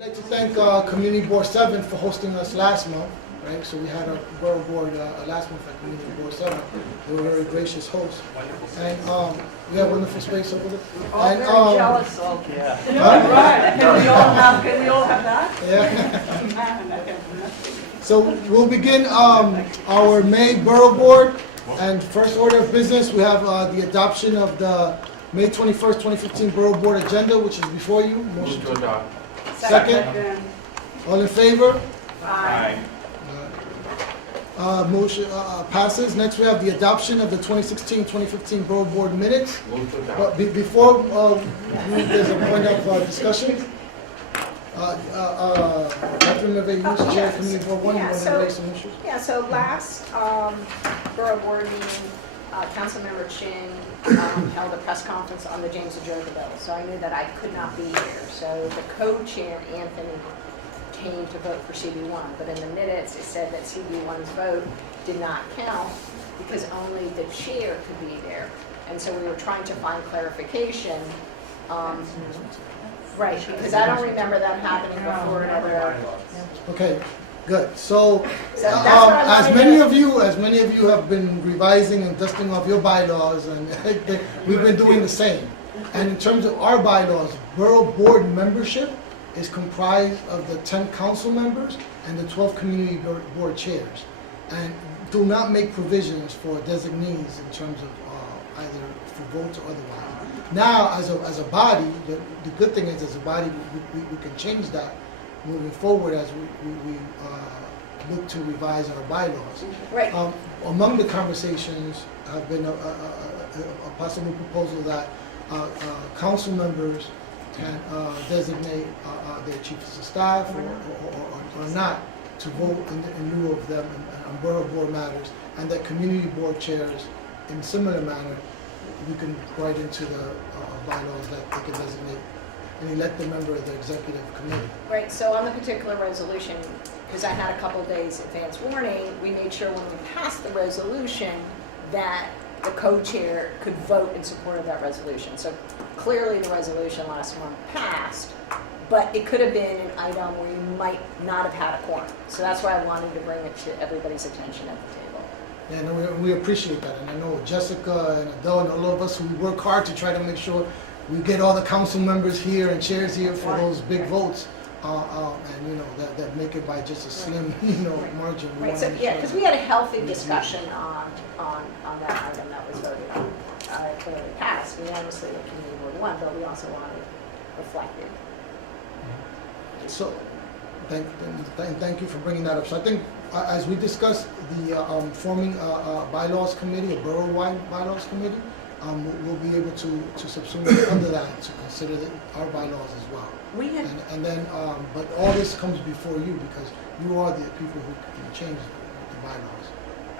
I'd like to thank Community Board 7 for hosting us last month, right? So we had our Borough Board last month at Community Board 7. They were very gracious hosts. And we have wonderful space over there. Oh, And, very jealous of. Huh? Right, can we all have that? Yeah. So we'll begin our May Borough Board. And first order of business, we have the adoption of the May 21st, 2015 Borough Board Agenda, which is before you. Motion Move to adopt. Second. All in favor? Aye. Motion passes. Next, we have the adoption of the 2016-2015 Borough Board minutes. Move to adopt. But before there's a point of discussion, Catherine Levey, Chair of Community Board 1, you want to raise some issues? Yeah, so last Borough Board meeting, Councilmember Chin held a press conference on the James Ajoga bill, so I knew that I could not be here. So the co-chair, Anthony, came to vote for CB1, but in the minutes it said that CB1's vote did not count because only the chair could be there. And so we were trying to find clarification. Right, because I don't remember that happening before another. Okay, good. So, that's what I as wanted many to- of you have been revising and dusting off your bylaws, and we've been doing the same. And in terms of our bylaws, Borough Board membership is comprised of the 10 council members and the 12 community board chairs, and do not make provisions for designees in terms of either for votes or otherwise. Now, as a body, the good thing is, as a body, we can change that moving forward as we look to revise our bylaws. Right. Among the conversations have been a possible proposal that council members can designate their chiefs of staff or not to vote in lieu of them on borough board matters, and that community board chairs, in similar manner, we can write into the bylaws that they can designate and elect the member of the executive committee. Right, so on the particular resolution, because I had a couple days advance warning, we made sure when we passed the resolution that the co-chair could vote in support of that resolution. So clearly the resolution last month passed, but it could have been an item where you might not have had a quorum. So that's why I wanted to bring it to everybody's attention at the table. Yeah, no, we appreciate that, and I know Jessica and Adele and all of us, we work hard to try to make sure we get all the council members here and chairs here for those big votes, and you know that make it by just a slim, margin. Right, so yeah, because we had a healthy discussion on that item that was voted on. It clearly passed unanimously with Community Board 1, but we also wanted it reflected. So, thank you for bringing that up. So I think, as we discussed, the forming a bylaws committee, a borough-wide bylaws committee, we'll be able to subsume under that to consider our bylaws as well. We had And then, but all this comes before you because you are the people who can change the bylaws.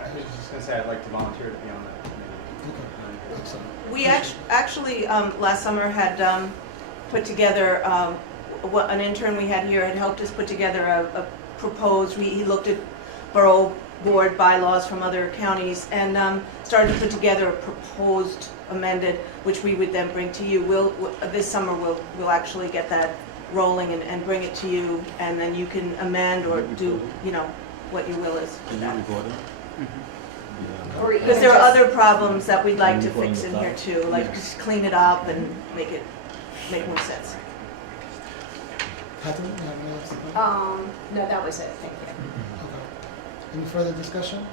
I was just going to say I'd like to volunteer to be on that committee. Okay, excellent. We actually last summer had put together, an intern we had here had helped us put together a proposed, he looked at borough board bylaws from other counties and started to put together a proposed amended, which we would then bring to you. This summer we'll actually get that rolling and bring it to you, and then you can amend or do, what your will is with that. or Because there are other problems that we'd like to fix in here too, like just clean it up and make more sense. Catherine, you have any other comment? no, that was it, thank you. Okay. Any further discussion?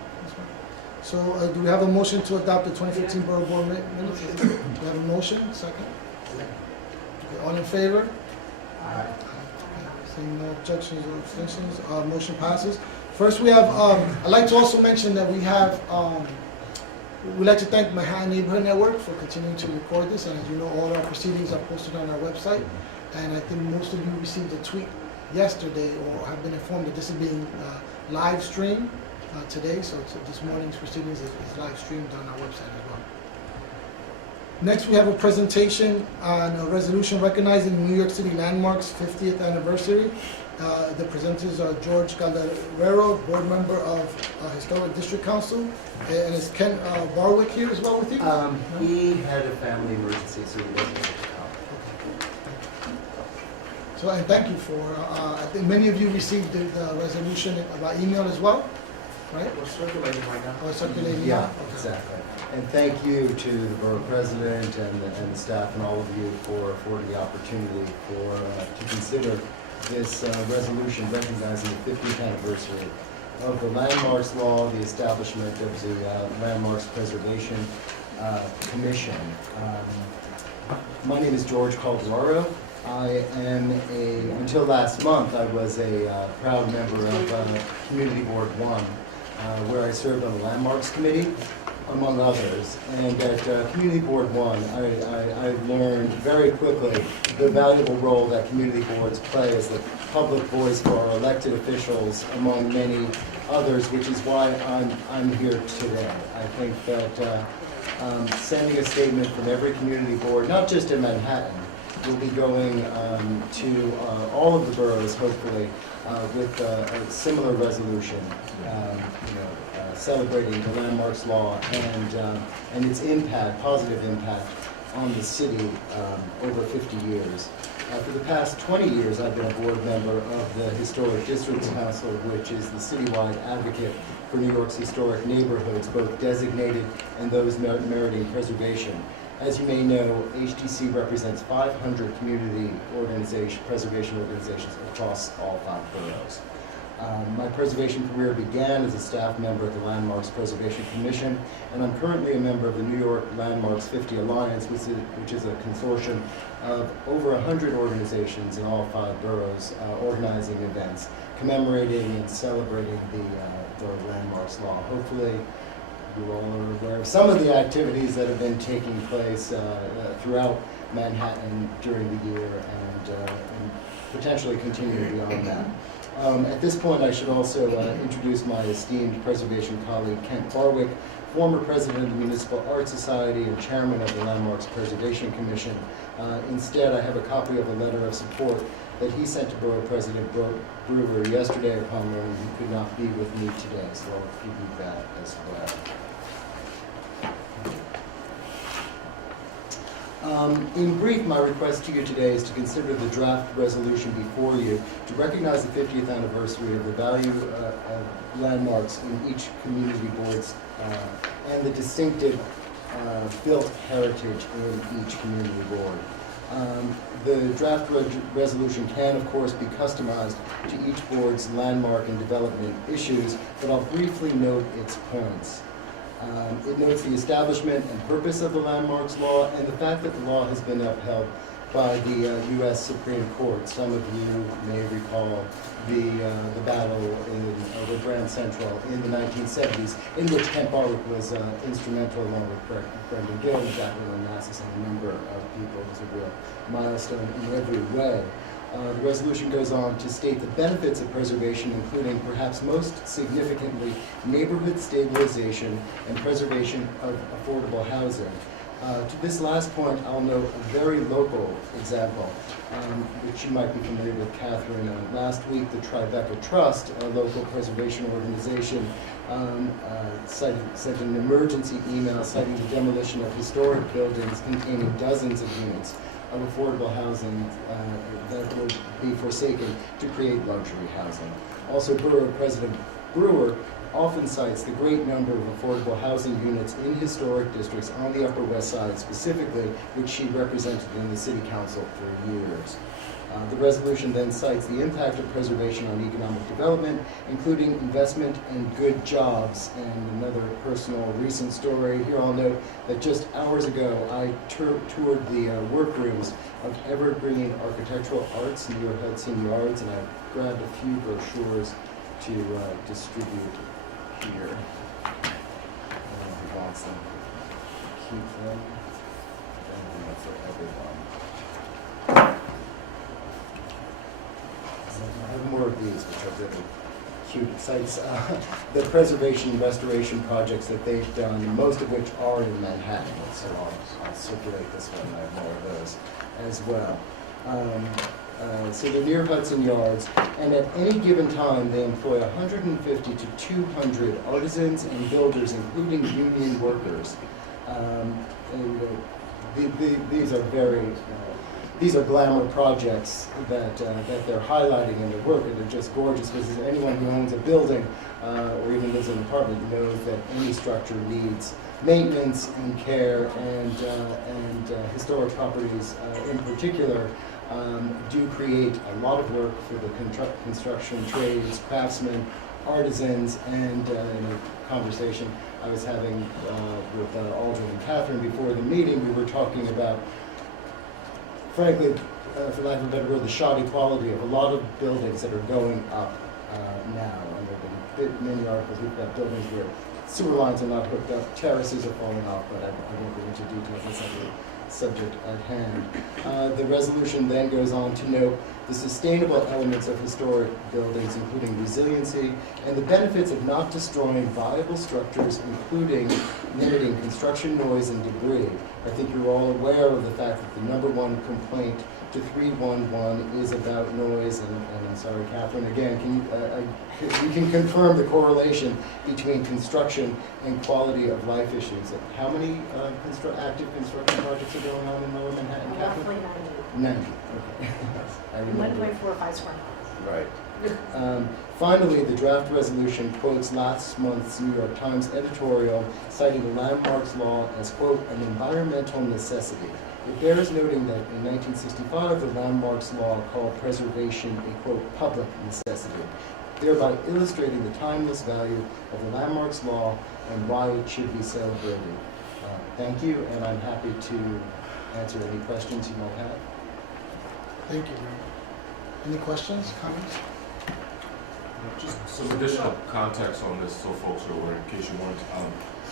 So, do we have a motion to adopt the 2015 Borough Board minutes? Do we have a motion? Second? Okay, all in favor? Aye. Seeing no objections or abstentions, motion passes. First, we have, I'd like to also mention that we have, we'd like to thank Manhattan Neighborhood Network for continuing to record this, and as you know, all our proceedings are posted on our website, and I think most of you received a tweet yesterday or have been informed that this is being live streamed today, so this morning's proceedings is live streamed on our website as well. Next, we have a presentation on a resolution recognizing New York City Landmarks 50th anniversary. The presenters are George Calderero, board member of Historic District Council, and is Ken Barwick here as well with you? He had a family emergency, so he doesn't have to come. So So, and thank you for, I think many of you received the resolution by email as well, right? We're circulating right now. Or circulating? Yeah, Okay. exactly. And thank you to the borough president and the staff and all of you for affording the opportunity to consider this resolution recognizing the 50th anniversary of the Landmarks Law, the establishment of the Landmarks Preservation Commission. My name is George Borough. I am until last month, I was a proud member of Community Board 1, where I served on the Landmarks Committee, among others. And at Community Board 1, I learned very quickly the valuable role that community boards play as the public voice for our elected officials, among many others, which is why I'm here today. I think that sending a statement from every community board, not just in Manhattan, will be going to all of the boroughs, hopefully, with a similar resolution, celebrating the Landmarks Law and its impact, positive impact on the city over 50 years. For the past 20 years, I've been a board member of the Historic Districts Council, which is the citywide advocate for New York's historic neighborhoods, both designated and those meriting preservation. As you may know, HDC represents 500 community preservation organizations across all 5 boroughs. My preservation career began as a staff member at the Landmarks Preservation Commission, and I'm currently a member of the New York Landmarks 50 Alliance, which is a consortium of over 100 organizations in all 5 boroughs organizing events, commemorating and celebrating the Landmarks Law. Hopefully, you all are aware of some of the activities that have been taking place throughout Manhattan during the year and potentially continue beyond that. At this point, I should also introduce my esteemed preservation colleague, Kent Barwick, former president of the Municipal Art Society and chairman of the Landmarks Preservation Commission. Instead, I have a copy of a letter of support that he sent to Borough President Brewer yesterday upon learning he could not be with me today, so I'll give you that as well. In brief, my request to you today is to consider the draft resolution before you to recognize the 50th anniversary of the value of landmarks in each community boards and the distinctive built heritage in each community board. The draft resolution can, of course, be customized to each board's landmark and development issues, but I'll briefly note its points. It notes the establishment and purpose of the Landmarks Law and the fact that the law has been upheld by the U.S. Supreme Court. Some of you may recall the battle over Grand Central in the 1970s, in which Kent Barwick was instrumental, along with Brendan Gill and Jacqueline Onassis, and a number of people. It was a real milestone in every way. The resolution goes on to state the benefits of preservation, including perhaps most significantly neighborhood stabilization and preservation of affordable housing. To this last point, I'll note a very local example, which you might be familiar with, Catherine. Last week, the Tribeca Trust, a local preservation organization, sent an emergency email citing the demolition of historic buildings containing dozens of units of affordable housing that would be forsaken to create luxury housing. Also, Borough President Brewer often cites the great number of affordable housing units in historic districts on the Upper West Side specifically, which she represented in the City Council for years. The resolution then cites the impact of preservation on economic development, including investment and good jobs. And another personal recent story here, I'll note that just hours ago I toured the workrooms of Evergreen Architectural Arts near Hudson Yards, and I grabbed a few brochures to distribute here. Who wants them? Keep them. And for everyone. I have more of these, which are really cute. It cites the preservation and restoration projects that they've done, most of which are in Manhattan. So I'll circulate this one. I have more of those as well. So they're near Hudson Yards, and at any given time, they employ 150 to 200 artisans and builders, including union workers. These are very these are glamour projects that they're highlighting in their work, and they're just gorgeous, because anyone who owns a building or even lives in an apartment knows that any structure needs maintenance and care, and historic properties in particular do create a lot of work for the construction trades, craftsmen, artisans, and in a conversation I was having with Aldrin and Catherine before the meeting, we were talking about, frankly, for lack of a better word, the shoddy quality of a lot of buildings that are going up now. And there have been many articles, we've got buildings where sewer lines are not hooked up, terraces are falling off, but I won't go into details, that's not the subject at hand. The resolution then goes on to note the sustainable elements of historic buildings, including resiliency, and the benefits of not destroying viable structures, including limiting construction noise and debris. I think you're all aware of the fact that the #1 complaint to 311 is about noise, and I'm sorry, Catherine, again, you can confirm the correlation between construction and quality of life issues. How many active construction projects are going on in Lower Manhattan, Catherine? Roughly 90. 90, okay. I remember. 1.45 square miles. Right. Finally, the draft resolution quotes last month's New York Times editorial citing the landmarks law as, quote, an environmental necessity. It bears noting that in 1965, the landmarks law called preservation a, quote, public necessity, thereby illustrating the timeless value of the landmarks law and why it should be celebrated. Thank you, and I'm happy to answer any questions you might have. Thank you. Any questions, comments? Just some additional context on this so folks are aware, in case you weren't.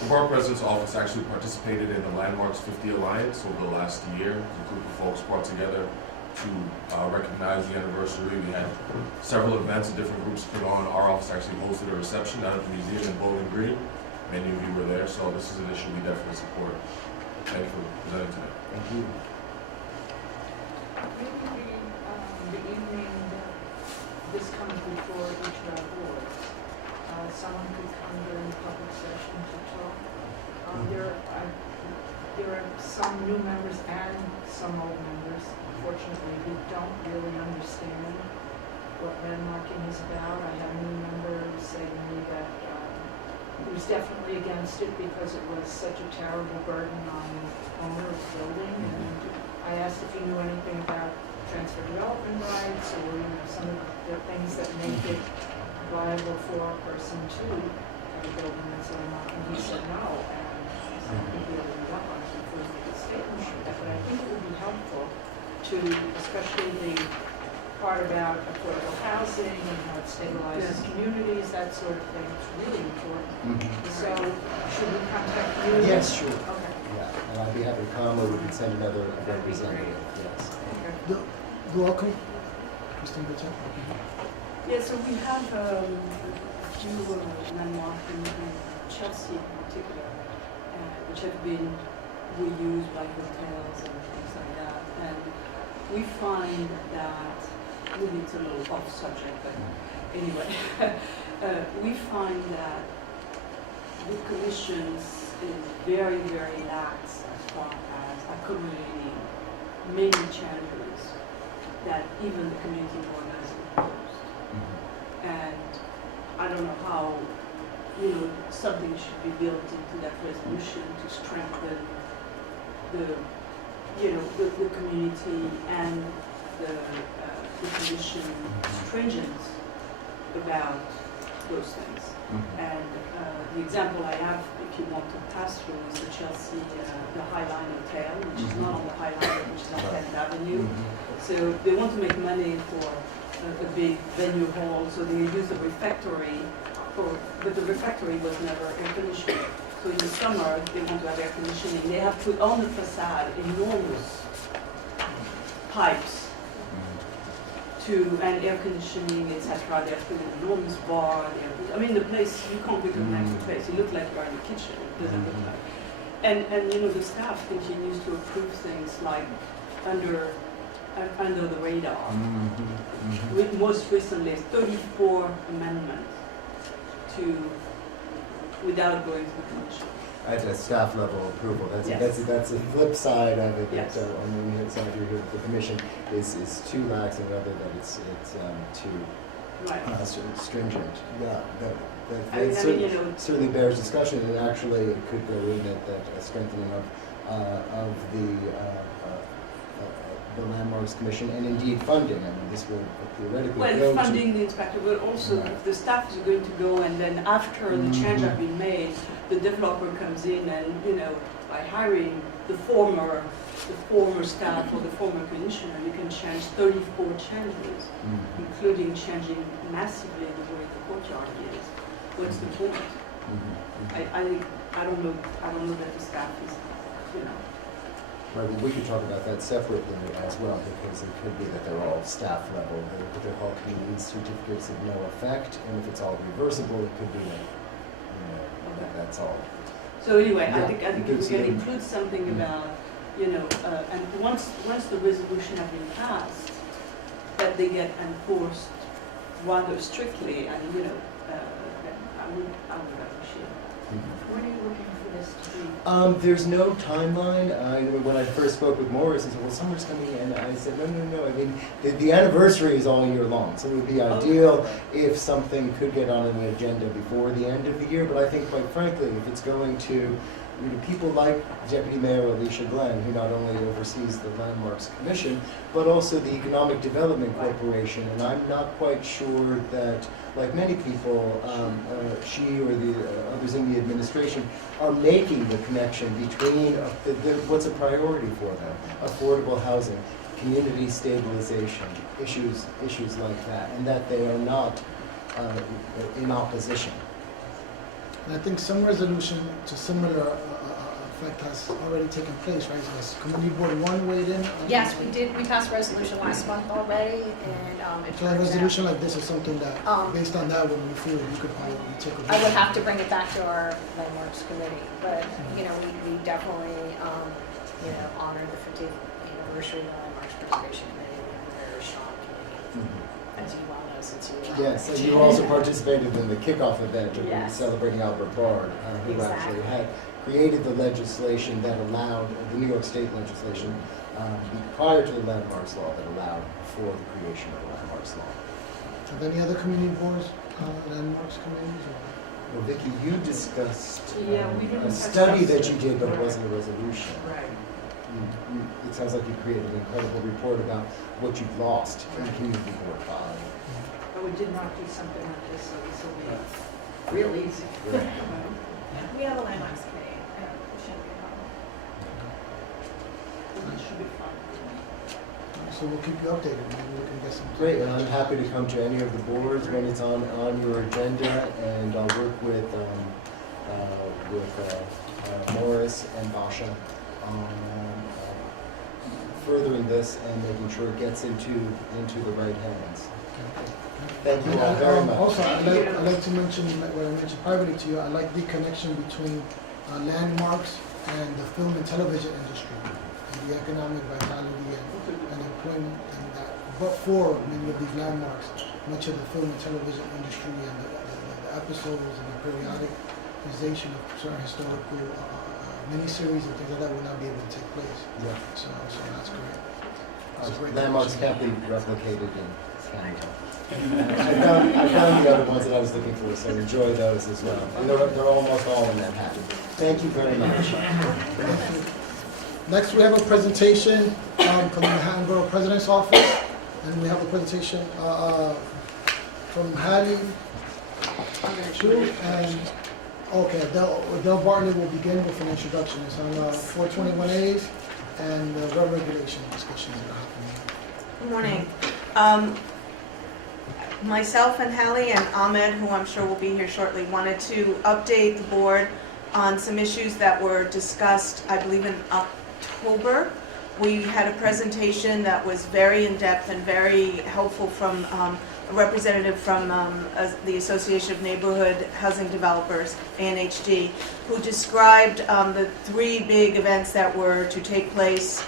The Borough President's Office actually participated in the Landmarks 50 Alliance over the last year. A group of folks brought together to recognize the anniversary. We had several events that different groups put on. Our office actually hosted a reception down at the museum in Bowling Green. Many of you were there, so this is an issue we definitely support. Thank you for presenting today. Thank you. Maybe the evening that this comes before each of our boards, someone could come during the public session to talk. There are some new members and some old members, unfortunately, who don't really understand what landmarking is about. I had a new member say to me that he was definitely against it because it was such a terrible burden on the owner of the building. And I asked if he knew anything about transfer development rights or some of the things that make it viable for a person to have a building that's landmarked. And he said no, and I think he will work on it before he makes a statement like that. But I think it would be helpful to, especially the part about affordable housing and how it stabilizes communities, that sort of thing. It's really important. So should we contact you? Yes, sure. Okay. Yeah, and I'd be happy to come, or we could send another That'd be representative. Yes. Okay. Welcome. Christine Bittel. Yeah, so we have a few landmarks in Chelsea in particular, which have been reused by hotels and things like that. And we find that, maybe it's a little off subject, but anyway, we find that the commissions is very, very lax as far as accommodating many champions that even the community board has imposed. And I don't know how, something should be built into that resolution to strengthen the community and the commission stringent about those things. And the example I have, if you want to pass through, is the Chelsea, the High Line Hotel, which is not on the High Line, which is on 10th Avenue. So they want to make money for a big venue hall, so they use the refectory but the refectory was never air conditioned. So in the summer, they want to have air conditioning. They have put on the facade enormous pipes and air conditioning, etc. They have put an enormous bar. The place, you can't recognize the place. You look like you're in the kitchen. It doesn't look like. And the staff continues to approve things like under the radar. With most recently 34 amendments without going to the commission. at a staff level approval. Yes. That's a flip side of it. Yes. That, on the one hand side, you hear that the commission is too lax, and the other that it's too Right. stringent. Yeah, I mean, you know, certainly bears discussion, and actually it could go in that strengthening of the Landmarks Commission, and indeed funding. I mean, this will theoretically go well, to. funding the inspector, but also Right. if the staff is going to go and then after the change Mhm. has been made, the developer comes in and, you know, by hiring the former staff or the former commissioner, you can change 34 changes, Mhm. including changing massively the way the courtyard is. What's the point? Mhm. I don't know that the staff is, you know. Right, well, we could talk about that separately as well, because it could be that they're all staff level, what they're called community certificates of no effect, and if it's all reversible, it could be that, that that's all. So anyway, Yeah, I think if good we can seeing. include something Mm. about, you know, and once the resolution has been passed, that they get enforced rather strictly, and you know, then I would appreciate it. Mhm. When are you looking for this to be? There's no timeline. When I first spoke with Morris, he said, well, summer's coming, and I said, no. I mean, the anniversary is all year long, so it would be ideal if something could get on the agenda before the end of the year, but I think, quite frankly, if it's going to, people like Deputy Mayor Alicia Glenn, who not only oversees the Landmarks Commission, but also the Economic Development Corporation, and I'm not quite sure that, like many people, she or the others in the administration are making the connection between what's a priority for them: affordable housing, community stabilization, issues like that, and that they are not in opposition. And I think some resolution to similar effect has already taken place, right? So has Community Board 1 weighed in? Yes, we did, we passed a resolution last month already, and it So a turns out, resolution like this is something that, based on that, when we feel you could probably take a vote. I would have to bring it back to our landmarks committee, but, you know, we definitely, honor the 50th anniversary of the landmarks preservation committee. We have a very strong committee, as you well know, since you were. Yes, and you also participated in the kickoff event of Yes. celebrating Albert Bard, who actually had created the legislation that allowed, the New York State legislation, prior to the landmarks law, that allowed for the creation of the landmarks law. Have any other community boards, landmarks committees? Well, Vicki, you discussed Yeah, we didn't a have study that you substance. did, but it wasn't a resolution. Right. It sounds like you created an incredible report about what you've lost in Community Board 5. But we did not do something like this, so this will be real easy. We have a landmarks committee. It shouldn't be a problem. It should be fun. So we'll keep you updated, maybe we can get some. Great, and I'm happy to come to any of the boards when it's on your agenda, and I'll work with Morris and Basha on furthering this and making sure it gets into the right hands. Thank you all very much. Also, I'd like to mention, what I mentioned privately to you, I like the connection between landmarks and the film and television industry, and the economic vitality and employment, and that. But for many of these landmarks, much of the film and television industry and the episodes and the periodicization of certain historical miniseries and things like that will not be able to take place. Yeah. So that's great. That's a great Landmarks connection. can't be replicated in Canada. I found the other ones that I was looking for, so enjoy those as well. And they're almost all in Manhattan. Thank you very much. Next, we have a presentation from the Manhattan Borough President's Office, and we have a presentation from Hattie Chu, and Del Bartlett will begin with an introduction. It's on 421As and road regulation discussions that are happening. Good morning. Myself and Hallie and Ahmed, who I'm sure will be here shortly, wanted to update the board on some issues that were discussed, I believe, in October. We had a presentation that was very in-depth and very helpful from a representative from the Association of Neighborhood Housing Developers, ANHD, who described the three big events that were to take place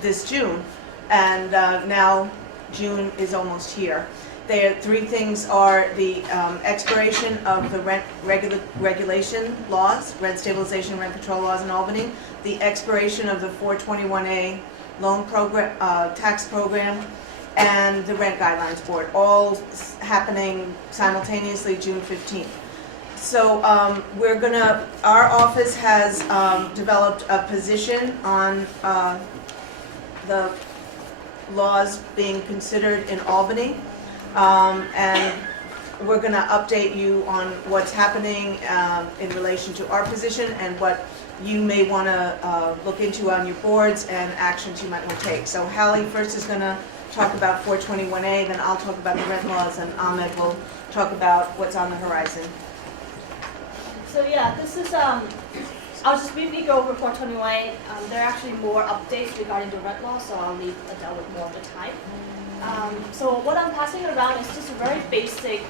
this June. And now June is almost here. There, three things are the expiration of the rent regulation laws, rent stabilization, rent control laws in Albany, the expiration of the 421A loan program, tax program, and the rent guidelines board, all happening simultaneously June 15th. So our office has developed a position on the laws being considered in Albany. And we're going to update you on what's happening in relation to our position and what you may want to look into on your boards and actions you might want to take. So Hallie first is going to talk about 421A, then I'll talk about the rent laws, and Ahmed will talk about what's on the horizon. So yeah, this is, I'll just briefly go over 421. There are actually more updates regarding the rent law, so I'll leave Adele with more of the time. So what I'm passing around is just a very basic,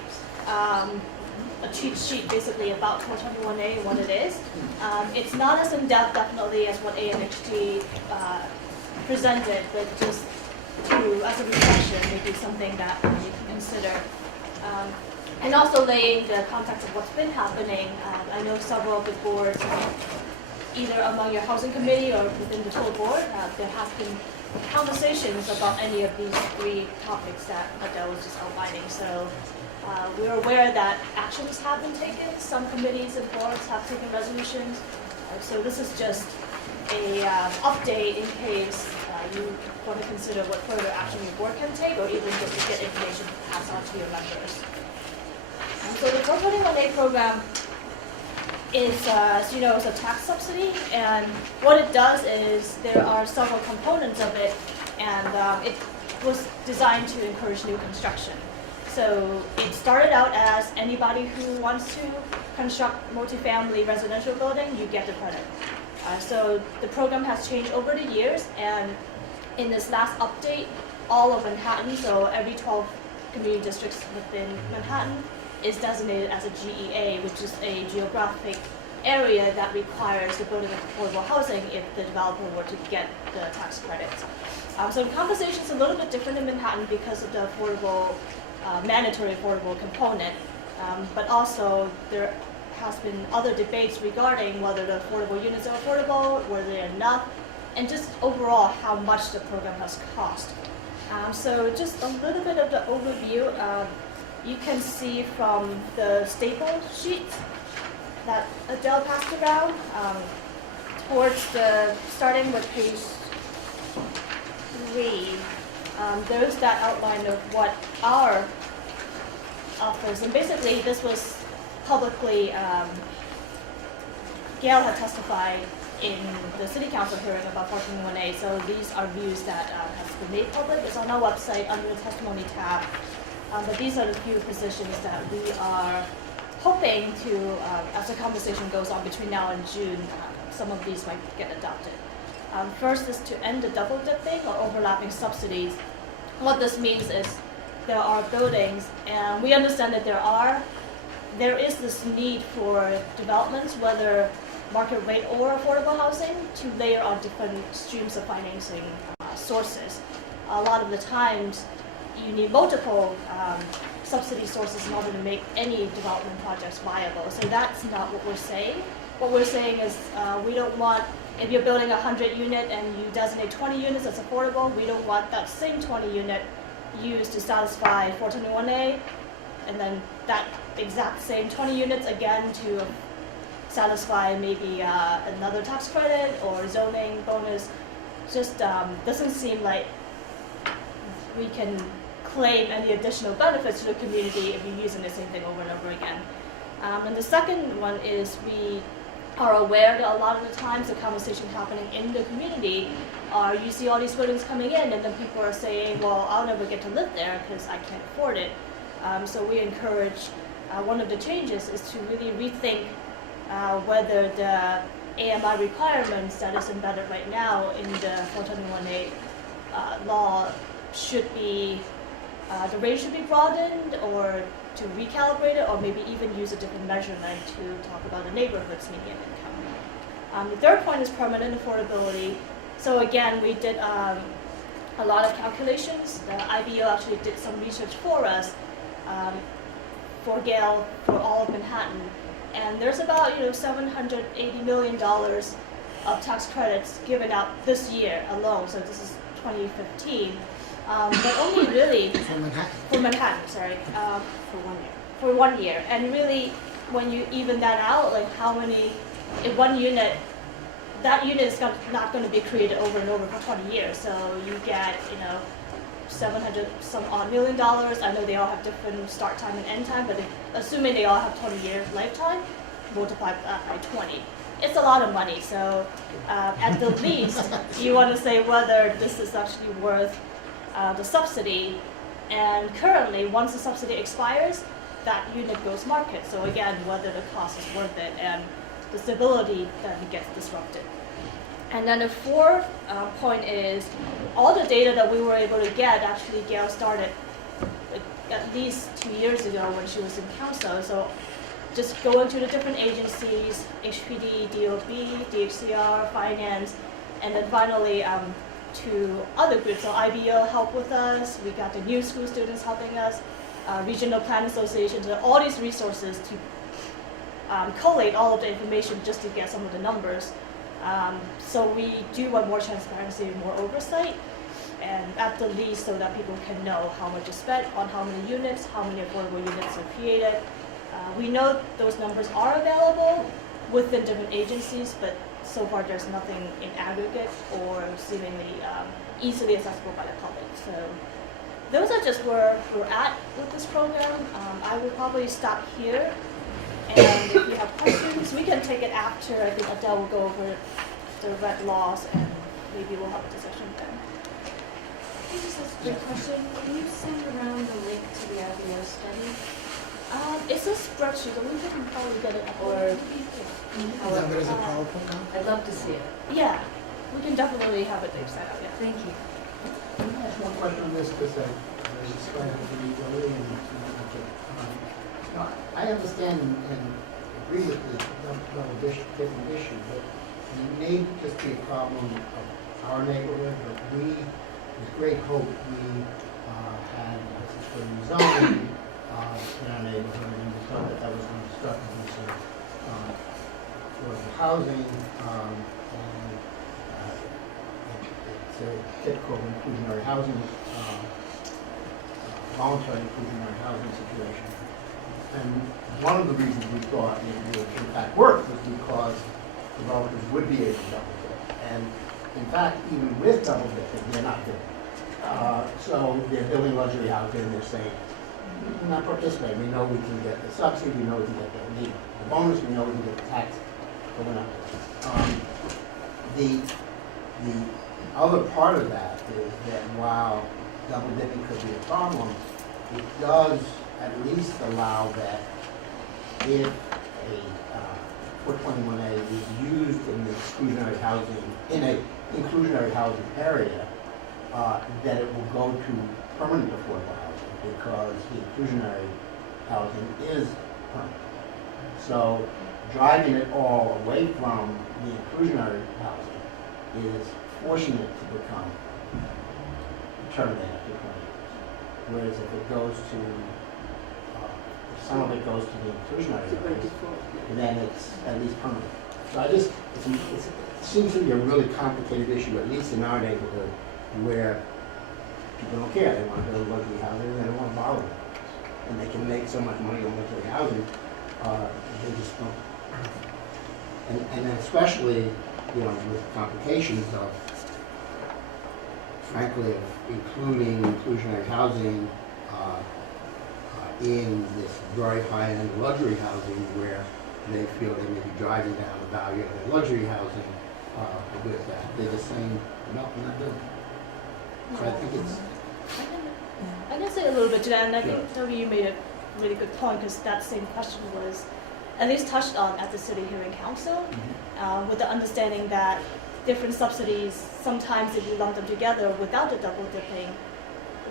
a cheat sheet basically about 421A and what it is. It's not as in-depth definitely as what ANHG presented, but just as a reflection, maybe something that you can consider. And also laying the context of what's been happening. I know several of the boards, either among your housing committee or within the total board, there has been conversations about any of these three topics that Adele was just outlining. So we're aware that actions have been taken. Some committees and boards have taken resolutions. So this is just a update in case you want to consider what further action your board can take, or even just to get information to pass on to your members. So the 421A program is, as you know, is a tax subsidy, and what it does is there are several components of it, and it was designed to encourage new construction. So it started out as anybody who wants to construct multifamily residential building, you get the credit. So the program has changed over the years, and in this last update, all of Manhattan, so every 12 community districts within Manhattan, is designated as a GEA, which is a geographic area that requires the building of affordable housing if the developer were to get the tax credits. So the conversation is a little bit different in Manhattan because of the affordable, mandatory affordable component, but also there has been other debates regarding whether the affordable units are affordable, whether they're enough, and just overall how much the program has cost. So just a little bit of the overview. You can see from the staple sheets that Adele passed around, starting with page 3, those that outline of what our office, and basically this was publicly, Gail had testified in the city council hearing about 421A, so these are views that has been made public. It's on our website under the testimony tab. But these are the few positions that we are hoping to, as the conversation goes on between now and June, some of these might get adopted. First is to end the double dipping or overlapping subsidies. What this means is there are buildings, and we understand that there is this need for developments, whether market rate or affordable housing, to layer on different streams of financing sources. A lot of the times, you need multiple subsidy sources in order to make any development projects viable. So that's not what we're saying. What we're saying is we don't want, if you're building a 100 unit and you designate 20 units as affordable, we don't want that same 20 unit used to satisfy 421A, and then that exact same 20 units again to satisfy maybe another tax credit or zoning bonus. Just doesn't seem like we can claim any additional benefits to the community if you're using the same thing over and over again. And the second one is we are aware that a lot of the times the conversation happening in the community are you see all these buildings coming in and then people are saying, well, I'll never get to live there because I can't afford it. So we encourage, one of the changes is to really rethink whether the AMI requirements that is embedded right now in the 421A law should be, the rate should be broadened or to recalibrate it, or maybe even use a different measurement to talk about the neighborhood's median income. The third point is permanent affordability. So again, we did a lot of calculations. The IBO actually did some research for us, for Gale, for all of Manhattan. And there's about $780 million of tax credits given out this year alone. So this is 2015, but only really For Manhattan. for Manhattan. Sorry, For 1 year. for 1 year. And really, when you even that out, like how many in one unit, that unit is not going to be created over and over for 20 years. So you get 700 some odd $1 million. I know they all have different start time and end time, but assuming they all have 20-year lifetime, multiply that by 20. It's a lot of money. So at the least, you want to say whether this is actually worth the subsidy. And currently, once the subsidy expires, that unit goes market. So again, whether the cost is worth it and the stability then gets disrupted. And then the fourth point is all the data that we were able to get, actually Gail started at least 2 years ago when she was in council. So just going to the different agencies, HPD, DOB, DHCR, finance, and then finally to other groups. So IBO helped with us, we got the new school students helping us, regional plan associations, all these resources to collate all of the information just to get some of the numbers. So we do want more transparency, more oversight, and at the least so that people can know how much is spent on how many units, how many affordable units are created. We know those numbers are available within different agencies, but so far there's nothing in aggregate or seemingly easily accessible by the public. So those are just where we're at with this program. I will probably stop here. And if you have questions, we can take it after. I think Adele will go over the red laws and maybe we'll have a discussion then. Can I just ask a quick question? Can you send around the link to the IBO study? It's a spreadsheet, and we can probably get it Or uploaded. Is that as a PowerPoint now? I'd love to see it. Yeah, we can definitely have it sent out, yeah. Thank you. Can I ask one question on this, because I explained it to you earlier and now, I understand and agree with the double different issue, but it may just be a problem of our neighborhood, but we, with great hope, we had for zoning in our neighborhood, and we thought that was going to start with some affordable housing, and it's a typical inclusionary housing, voluntary inclusionary housing situation. And one of the reasons we thought it would in fact work was because developers would be able to double dip. And in fact, even with double dipping, they're not doing it. So they're building luxury housing, they're saying, we're not participating. We know we can get the subsidy, we know we can get the bonus, we know we can get the tax, but we're not doing it. The other part of that is that while double dipping could be a problem, it does at least allow that if a 421A is used in the exclusionary housing, in a inclusionary housing area, that it will go to permanent affordable housing because the inclusionary housing is permanent. So driving it all away from the inclusionary housing is forcing it to become terminated after 20 years. Whereas if it goes to some of it goes to the inclusionary areas, then it's at least permanent. So it seems to be a really complicated issue, at least in our neighborhood, where people don't care. They want to build luxury housing, they don't want to borrow it. And they can make so much money on luxury housing, they just don't. And then especially, with complications of, frankly, of including inclusionary housing in this very high-end luxury housing where they feel they may be driving down the value of their luxury housing with that. They're just saying, no, I'm not doing it. So I think it's... I can say a little bit to that, and I think W made a really good point because that same question was at least touched on at the city hearing council, with the understanding that different subsidies, sometimes if you lump them together without the double dipping,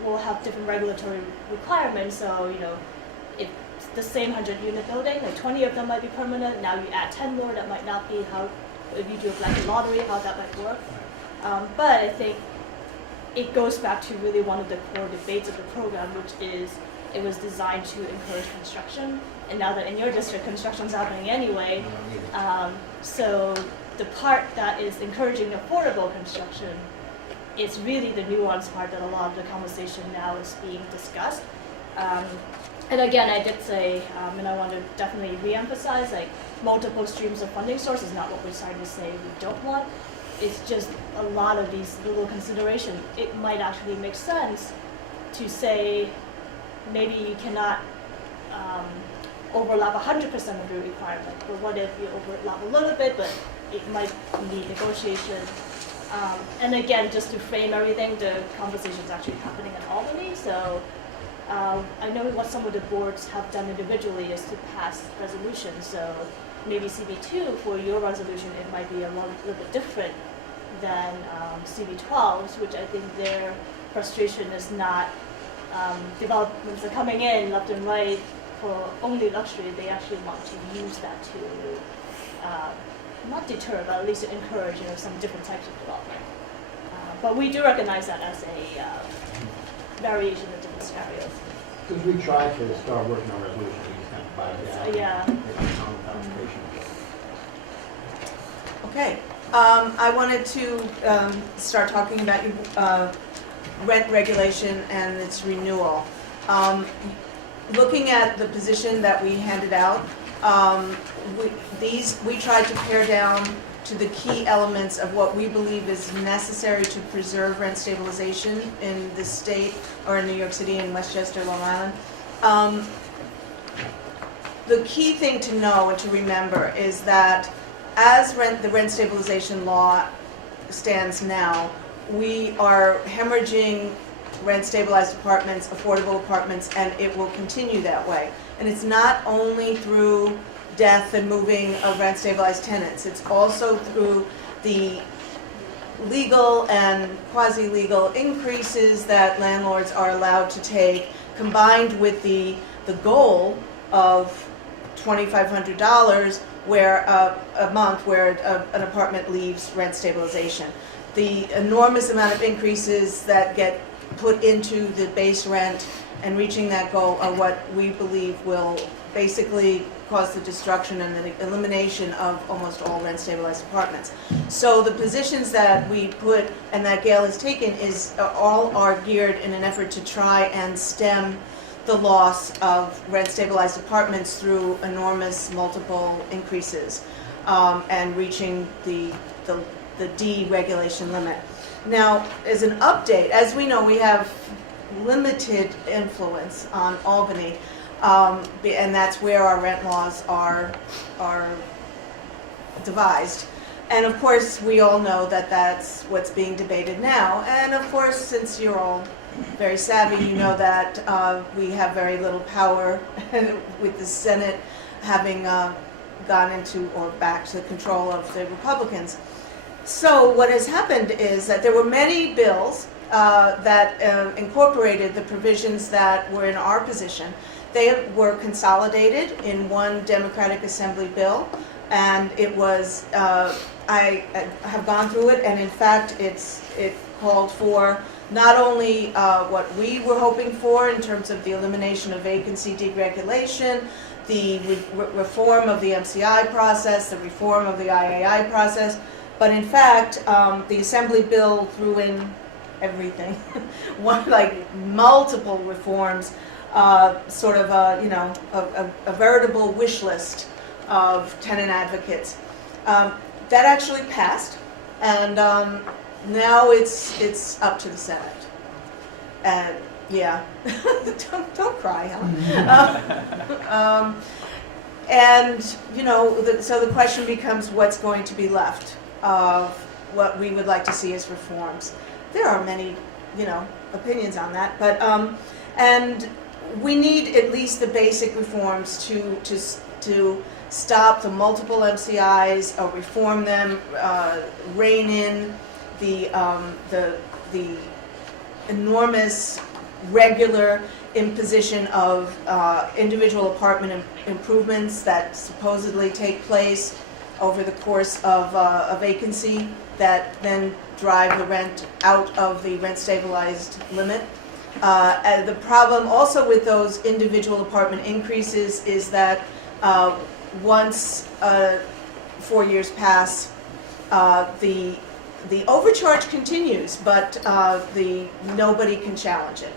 will have different regulatory requirements. So, if it's the same 100-unit building, like 20 of them might be permanent, now you add 10 more, that might not be how, if you do a blanket lottery, how that might work. But I think it goes back to really one of the core debates of the program, which is it was designed to encourage construction. And now that in your district construction's happening anyway, so the part that is encouraging affordable construction is really the nuanced part that a lot of the conversation now is being discussed. And again, I did say, and I want to definitely reemphasize, like multiple streams of funding source is not what we're trying to say we don't want. It's just a lot of these little considerations. It might actually make sense to say maybe you cannot overlap 100% of your requirement, but what if you overlap a little bit, but it might need negotiation. And again, just to frame everything, the conversation's actually happening in Albany, so I know what some of the boards have done individually is to pass resolutions, so maybe CB2 for your resolution, it might be a little bit different than CB12s, which I think their frustration is not developments are coming in left and right for only luxury. They actually want to use that to not deter, but at least to encourage some different types of development. But we do recognize that as a variation in different scenarios. Because we tried to start working on resolutions, we just kind of bite down. Yeah. Okay, I wanted to start talking about your rent regulation and its renewal. Looking at the position that we handed out, we tried to pare down to the key elements of what we believe is necessary to preserve rent stabilization in the state, or in New York City and Westchester, Long Island. The key thing to know and to remember is that as the rent stabilization law stands now, we are hemorrhaging rent stabilized apartments, affordable apartments, and it will continue that way. And it's not only through death and moving of rent stabilized tenants, it's also through the legal and quasi-legal increases that landlords are allowed to take, combined with the goal of $2,500 a month where an apartment leaves rent stabilization. The enormous amount of increases that get put into the base rent and reaching that goal are what we believe will basically cause the destruction and the elimination of almost all rent stabilized apartments. So the positions that we put and that Gail has taken all are geared in an effort to try and stem the loss of rent stabilized apartments through enormous multiple increases and reaching the deregulation limit. Now, as an update, as we know, we have limited influence on Albany, and that's where our rent laws are devised. And of course, we all know that that's what's being debated now. And of course, since you're all very savvy, you know that we have very little power with the Senate having gone into or back to the control of the Republicans. So what has happened is that there were many bills that incorporated the provisions that were in our position. They were consolidated in one Democratic Assembly bill, and it was, I have gone through it, and in fact it called for not only what we were hoping for in terms of the elimination of vacancy deregulation, the reform of the MCI process, the reform of the IAI process, but in fact, the Assembly bill threw in everything, multiple reforms, sort of a veritable wish list of tenant advocates. That actually passed, and now it's up to the Senate. And yeah, don't cry, huh? And so the question becomes, what's going to be left of what we would like to see as reforms? There are many, opinions on that, but and we need at least the basic reforms to stop the multiple MCIs, reform them, rein in the enormous regular imposition of individual apartment improvements that supposedly take place over the course of a vacancy that then drive the rent out of the rent stabilized limit. And the problem also with those individual apartment increases is that once 4 years pass, the overcharge continues, but nobody can challenge it.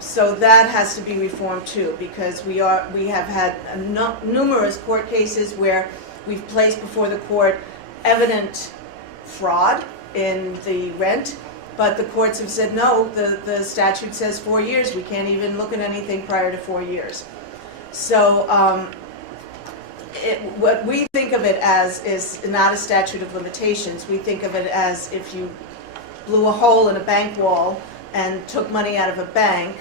So that has to be reformed too, because we have had numerous court cases where we've placed before the court evident fraud in the rent, but the courts have said, no, the statute says 4 years, we can't even look at anything prior to 4 years. So what we think of it as is not a statute of limitations. We think of it as if you blew a hole in a bank wall and took money out of a bank,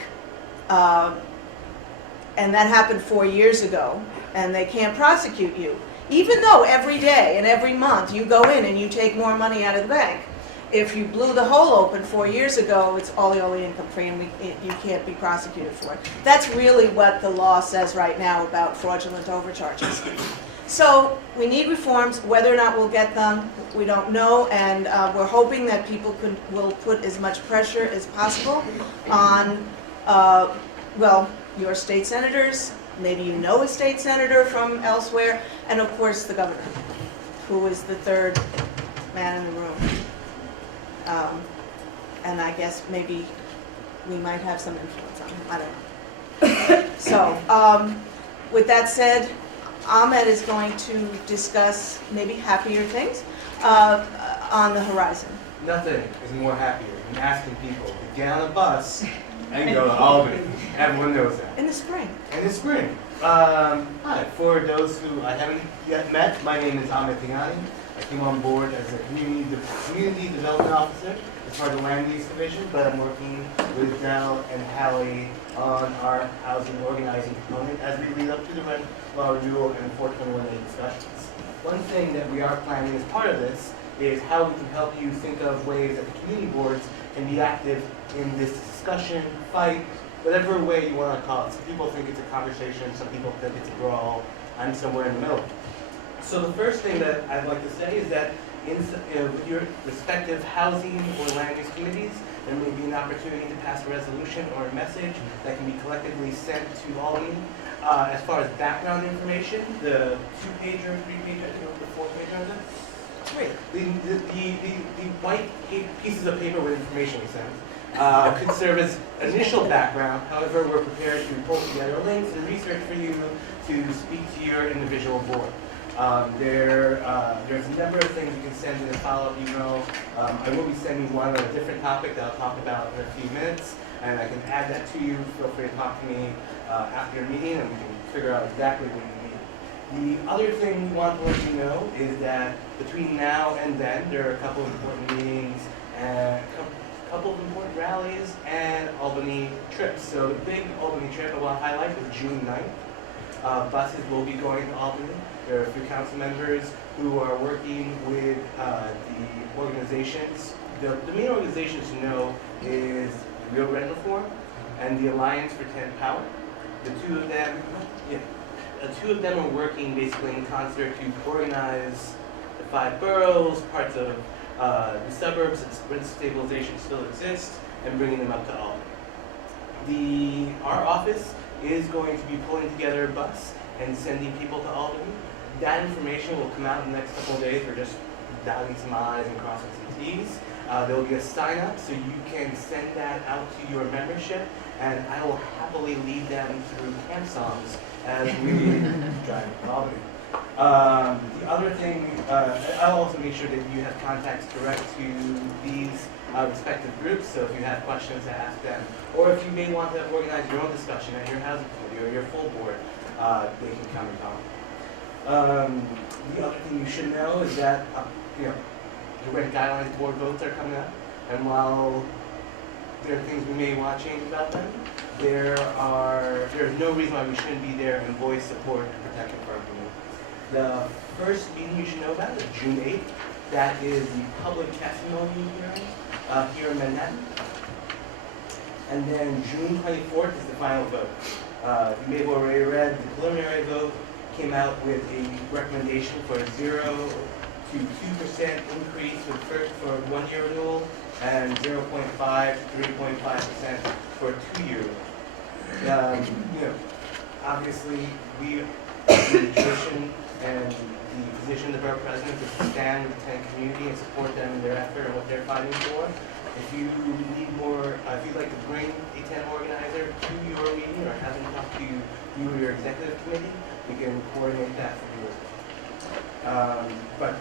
and that happened 4 years ago, and they can't prosecute you. Even though every day and every month you go in and you take more money out of the bank. If you blew the hole open 4 years ago, it's all income free and you can't be prosecuted for it. That's really what the law says right now about fraudulent overcharges. So we need reforms. Whether or not we'll get them, we don't know, and we're hoping that people will put as much pressure as possible on, your state senators. Maybe you know a state senator from elsewhere, and of course the governor, who is the third man in the room. And I guess maybe we might have some influence on him. I don't know. So, with that said, Ahmed is going to discuss maybe happier things on the horizon. Nothing is more happier than asking people to get on a bus and go to Albany. Everyone knows that. In the spring. In the spring. Hi, for those who I haven't yet met, my name is Ahmed Tingani. I came on board as a community development officer as part of the land use division, but I'm working with Dell and Hallie on our housing organizing component as we lead up to the rent law renewal and 421A discussions. One thing that we are planning as part of this is how we can help you think of ways that the community boards can be active in this discussion, fight, whatever way you want to call it. Some people think it's a conversation, some people think it's a brawl. I'm somewhere in the middle. So the first thing that I'd like to say is that with your respective housing or land use committees, there may be an opportunity to pass a resolution or a message that can be collectively sent to Albany. As far as background information, the 2-pager, 3-pager, the 4-pager on this? The white pieces of paper with information we send could serve as initial background. However, we're prepared to pull together links and research for you to speak to your individual board. There's a number of things you can send in a follow-up email. I will be sending one on a different topic that I'll talk about in a few minutes, and I can add that to you. Feel free to talk to me after your meeting, and we can figure out exactly what you need. The other thing we want to let you know is that between now and then, there are a couple of important meetings and a couple of important rallies and Albany trips. So the big Albany trip I want to highlight is June 9th. Buses will be going to Albany. There are a few council members who are working with the organizations. The main organizations to know is the Real Rent Reform and the Alliance for 10 Power. The two of them are working basically in concert to organize the 5 boroughs, parts of the suburbs that rent stabilization still exists, and bringing them up to Albany. Our office is going to be pulling together a bus and sending people to Albany. That information will come out in the next couple of days. We're just dotting some I's and crossing some T's. There will be a sign up so you can send that out to your membership, and I will happily lead them through camp songs as we drive to Albany. The other thing, I'll also make sure that you have contacts direct to these respective groups, so if you have questions to ask them, or if you may want to organize your own discussion at your housing committee or your full board, they can come and talk. The other thing you should know is that the Rent Guidelines Board votes are coming up, and while there are things we may want to change about them, there's no reason why we shouldn't be there and voice support and protection for our community. The first meeting you should know about is June 8th. That is the public testimony hearing here in Manhattan. And then June 24th is the final vote. You may have already read the preliminary vote came out with a recommendation for a 0 to 2% increase for 1 year renewal and 0.5 to 3.5% for a 2-year renewal. Obviously, we, the tradition and the position of the borough president is to stand with the tenant community and support them in their effort and what they're fighting for. If you need more, if you'd like to bring a tenant organizer to your meeting or have them talk to you or your executive committee, we can coordinate that for you as well. But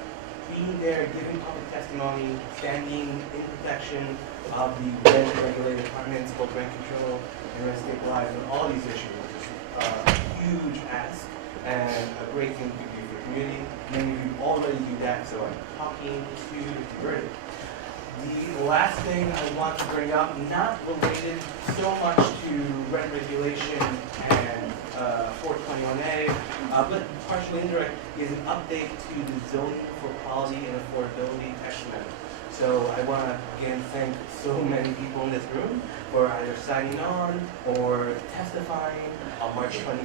being there, giving public testimony, standing in protection of the rent and regulated apartments, both rent control and rent stabilized, and all these issues is a huge ask and a great thing to do for the community. Many of you already do that, so I'm talking to you if you heard it. The last thing I want to bring up, not related so much to rent regulation and 421A, but partially indirect, is an update to the zoning for quality and affordability text amendment. So I want to again thank so many people in this room for either signing on or testifying on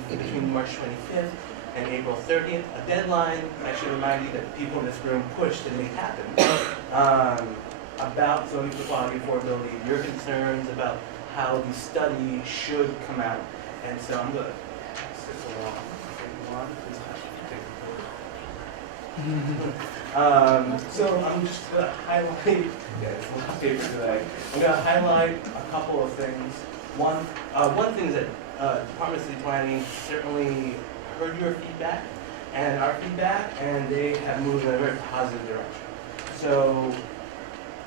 between March 25th and April 30th. A deadline, I should remind you, that the people in this room pushed and made happen. About zoning for quality, affordability, your concerns about how the study should come out. And so I'm going to pass this along. So I'm just going to highlight, it's my paper today. I'm going to highlight a couple of things. One thing is that Department of City Planning certainly heard your feedback and our feedback, and they have moved in a very positive direction. So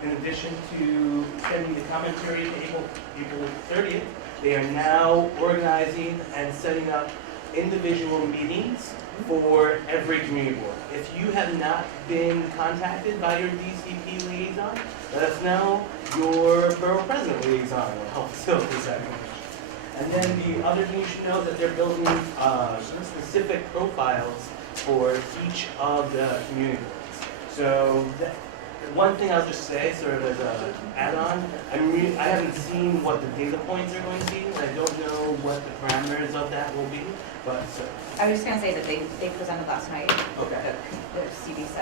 in addition to sending the commentary to April 30th, they are now organizing and setting up individual meetings for every community board. If you have not been contacted by your DCP liaison, let us know. Your borough president liaison will help facilitate that. And then the other thing you should know is that they're building specific profiles for each of the community boards. So one thing I'll just say, sort of as an add-on, I haven't seen what the data points are going to be. I don't know what the parameters of that will be, but I was just going to say that they presented last night. Okay. The CB7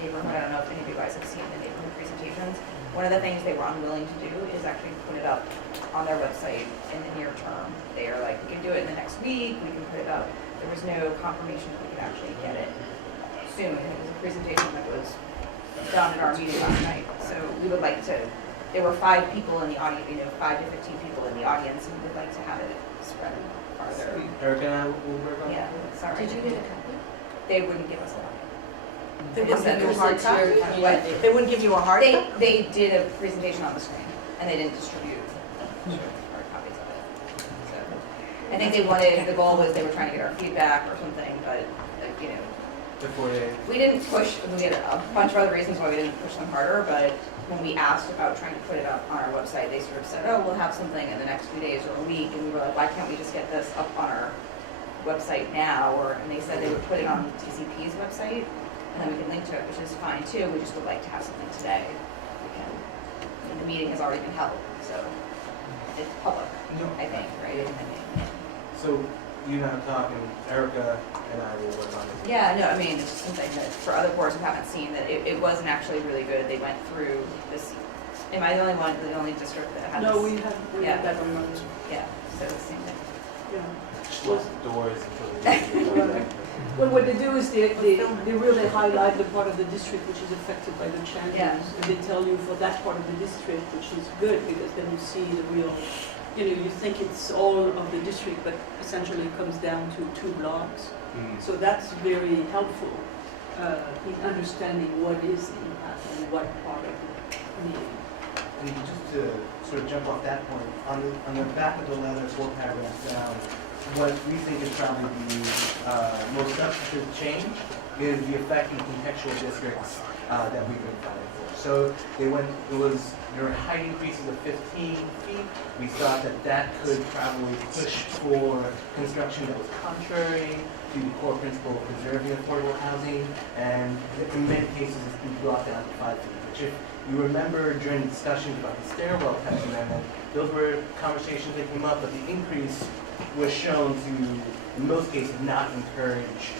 neighborhood. I don't know if any of you guys have seen the neighborhood presentations. One of the things they were unwilling to do is actually put it up on their website in the near term. They are like, we can do it in the next week, we can put it up. There was no confirmation that we could actually get it soon. It was a presentation that was done at our meeting last night. So we would like to, there were 5 people in the audience, 5 to 15 people in the audience, and we would like to have it spread farther. Erica and I will work on Yeah, that. sorry. Did you get a copy? They wouldn't give us a copy. They wouldn't give you a hard It's your copy? community. They wouldn't give you a hard copy? They did a presentation on the screen, and they didn't distribute hard copies of it. So, I think the goal was they were trying to get our feedback or something, but, Before they we didn't push, we had a bunch of other reasons why we didn't push them harder, but when we asked about trying to put it up on our website, they sort of said, oh, we'll have something in the next few days or a week, and we were like, why can't we just get this up on our website now? And they said they would put it on TCP's website, and then we can link to it, which is fine too, we just would like to have something today. We can, and the meeting has already been held, so it's public, No. I think, right? So you and I talk, and Erica and I will work on it. Yeah, no, I mean, it's just something that for other boards who haven't seen, that it wasn't actually really good. They went through this, am I the only district that had this? No, we have Yeah. that on ours. Yeah, so the same thing. Yeah. Just lock the doors until they get Well, what they do is they really highlight the part of the district which is affected by the changes. Yeah. And they tell you for that part of the district, which is good, because then you see the real, you think it's all of the district, but essentially it comes down to 2 blocks. So that's very helpful in understanding what is the impact and what part of the community. And just to sort of jump off that point, on the back of the letter, 4 paragraphs down, what we think is probably the most substantive change is the effect in contextual districts that we've been fighting for. So there were height increases of 15 feet. We thought that could probably push for construction that was contrary to the core principle of preserving affordable housing, and in many cases it's been brought down to 5 feet. Which, if you remember during the discussions about the stairwell text amendment, those were conversations that came up, but the increase was shown to, in most cases, not encourage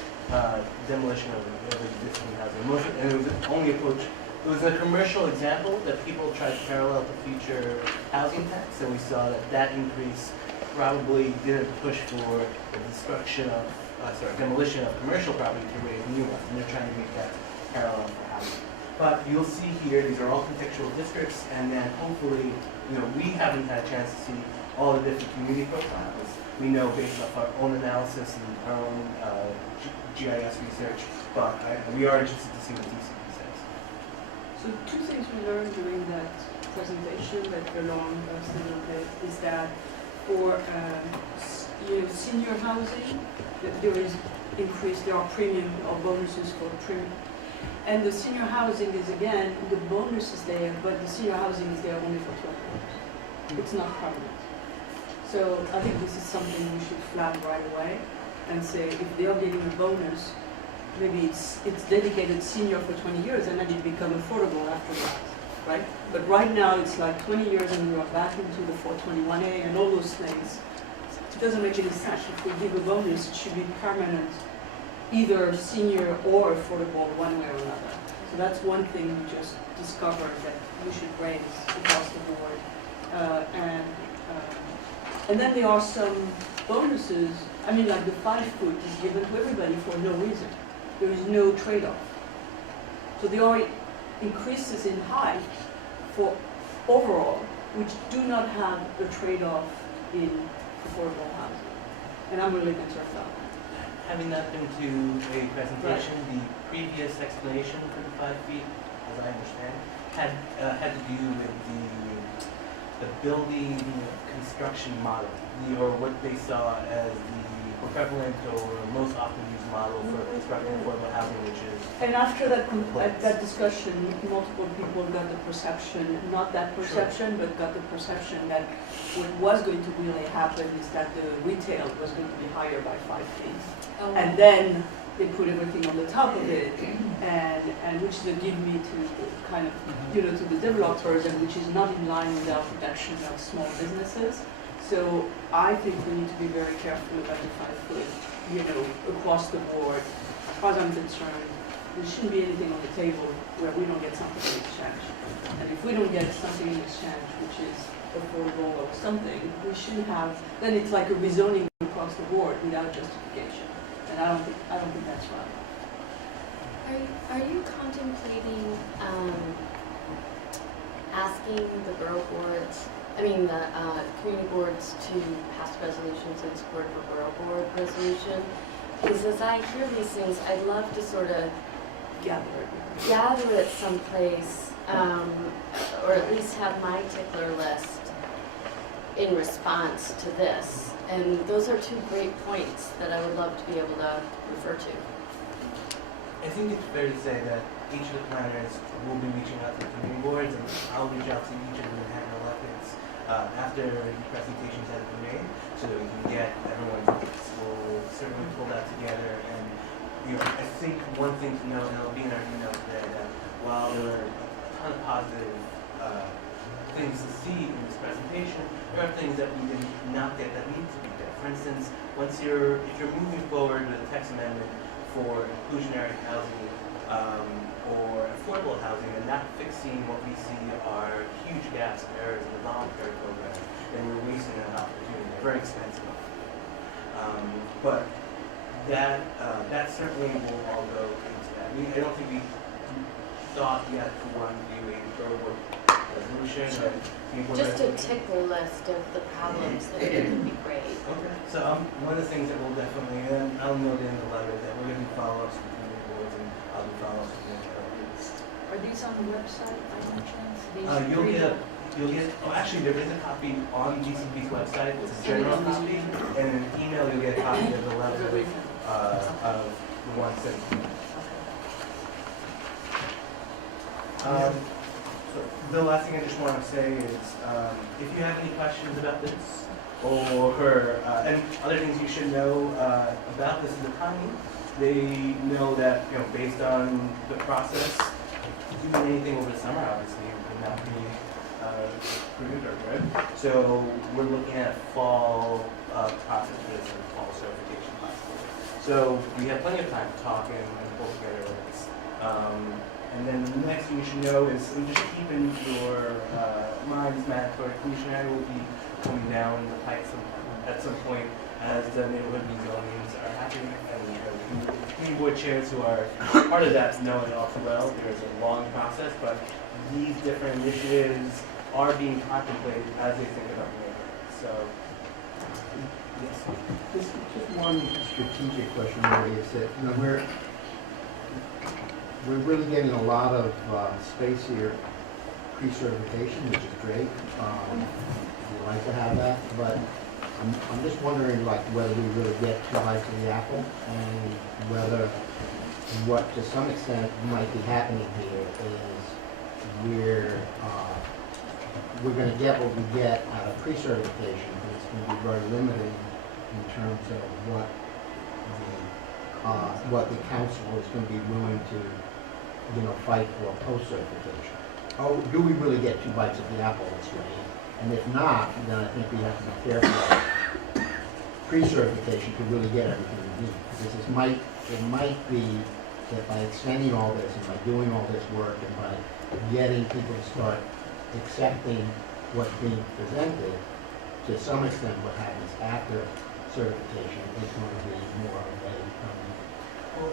demolition of existing housing. And it was only approached, it was a commercial example that people tried to parallel to future housing tax, and we saw that that increase probably didn't push for the destruction of, demolition of commercial property to raise new ones, and they're trying to make that parallel for housing. But you'll see here, these are all contextual districts, and then hopefully, we haven't had a chance to see all the different community profiles. We know based off our own analysis and our own GIS research, but we are interested to see what DCP says. So two things we learned during that presentation that belong is that for senior housing, there is increase, there are premium or bonuses for premium. And the senior housing is again, the bonus is there, but the senior housing is there only for 12 months. It's not permanent. So I think this is something we should flag right away and say if they are getting a bonus, maybe it's dedicated senior for 20 years and then it becomes affordable after that, right? But right now it's like 20 years and we are back into the 421A and all those things. It doesn't make any sense. If we give a bonus, it should be permanent, either senior or affordable one way or another. So that's one thing we just discovered that we should raise across the board. And then there are some bonuses. I mean, like the 5 foot is given to everybody for no reason. There is no trade-off. So there are increases in height for overall, which do not have a trade-off in affordable housing. And I'm really concerned about that. Having not been to a presentation, the previous explanation for the 5 feet, as I understand, had to do with the building construction model, or what they saw as the prevalent or most often used model for constructing affordable housing, which is. And after that discussion, multiple people got the perception, not that perception, but got the perception that what was going to really happen is that the retail was going to be higher by 5 feet. Oh. And then they put everything on the top of it, and which they give me to kind of, to the developers, and which is not in line with our protection of small businesses. So I think we need to be very careful about the 5 foot, across the board. As far as I'm concerned, there shouldn't be anything on the table where we don't get something in exchange. And if we don't get something in exchange, which is affordable or something, we shouldn't have, then it's like a rezoning across the board without justification. And I don't think that's right. Are you contemplating asking the borough boards, the community boards to pass resolutions in support of a borough board resolution? Because as I hear these things, I'd love to sort of gather it someplace, or at least have my tickler list in response to this. And those are 2 great points that I would love to be able to refer to. I think it's fair to say that each of the planners will be reaching out to the community boards, and I'll reach out to each of the Manhattan electeds after the presentations have been made, so that we can get everyone's votes. We'll certainly pull that together, and I think one thing to note, and it'll be in our email today, that while there are a ton of positive things to see in this presentation, there are things that we did not get that need to be there. For instance, if you're moving forward with a text amendment for inclusionary housing or affordable housing and not fixing what we see are huge gaps and errors in the voluntary program, then we're wasting an opportunity. They're very expensive. But that certainly will all go into that. I don't think we thought yet to want to do a borough resolution. Just a tickler list of the problems that would be great. Okay. So one of the things that we'll definitely, and I'll note in the letter that we're going to do follow-ups with community boards, and I'll do follow-ups with community. Are these on the website by any chance? You'll get, actually there is a copy on DCP's website. It's a general copy, and in an email you'll get a copy of the letter of the one sent. So the last thing I just want to say is, if you have any questions about this, or and other things you should know about this economy, they know that based on the process, doing anything over the summer obviously would not be prudent or good. So we're looking at fall of the process for this fall certification possible. So we have plenty of time to talk and pull together this. And then the next thing you should know is, and just keep in your minds, mandatory inclusionary will be coming down the pike at some point as the neighborhood rezonings are happening, and the community board chairs who are part of that know it all too well. There is a long process, but these different initiatives are being contemplated as they think about the neighborhood. So, yes. Just one strategic question really is that, you know, we're really getting a lot of space here, pre-certification, which is great. We like to have that, but I'm just wondering like whether we really get two bites of the apple and whether what to some extent might be happening here is we're going to get what we get out of pre-certification, but it's going to be very limited in terms of what the council is going to be willing to, you know, fight for post-certification. Oh, do we really get two bites of the apple this way? And if not, then I think we have to be careful. Pre-certification to really get everything we need, because it might be that by extending all this and by doing all this work and by getting people to start accepting what's being presented, to some extent what happens after certification is going to be more of a Well,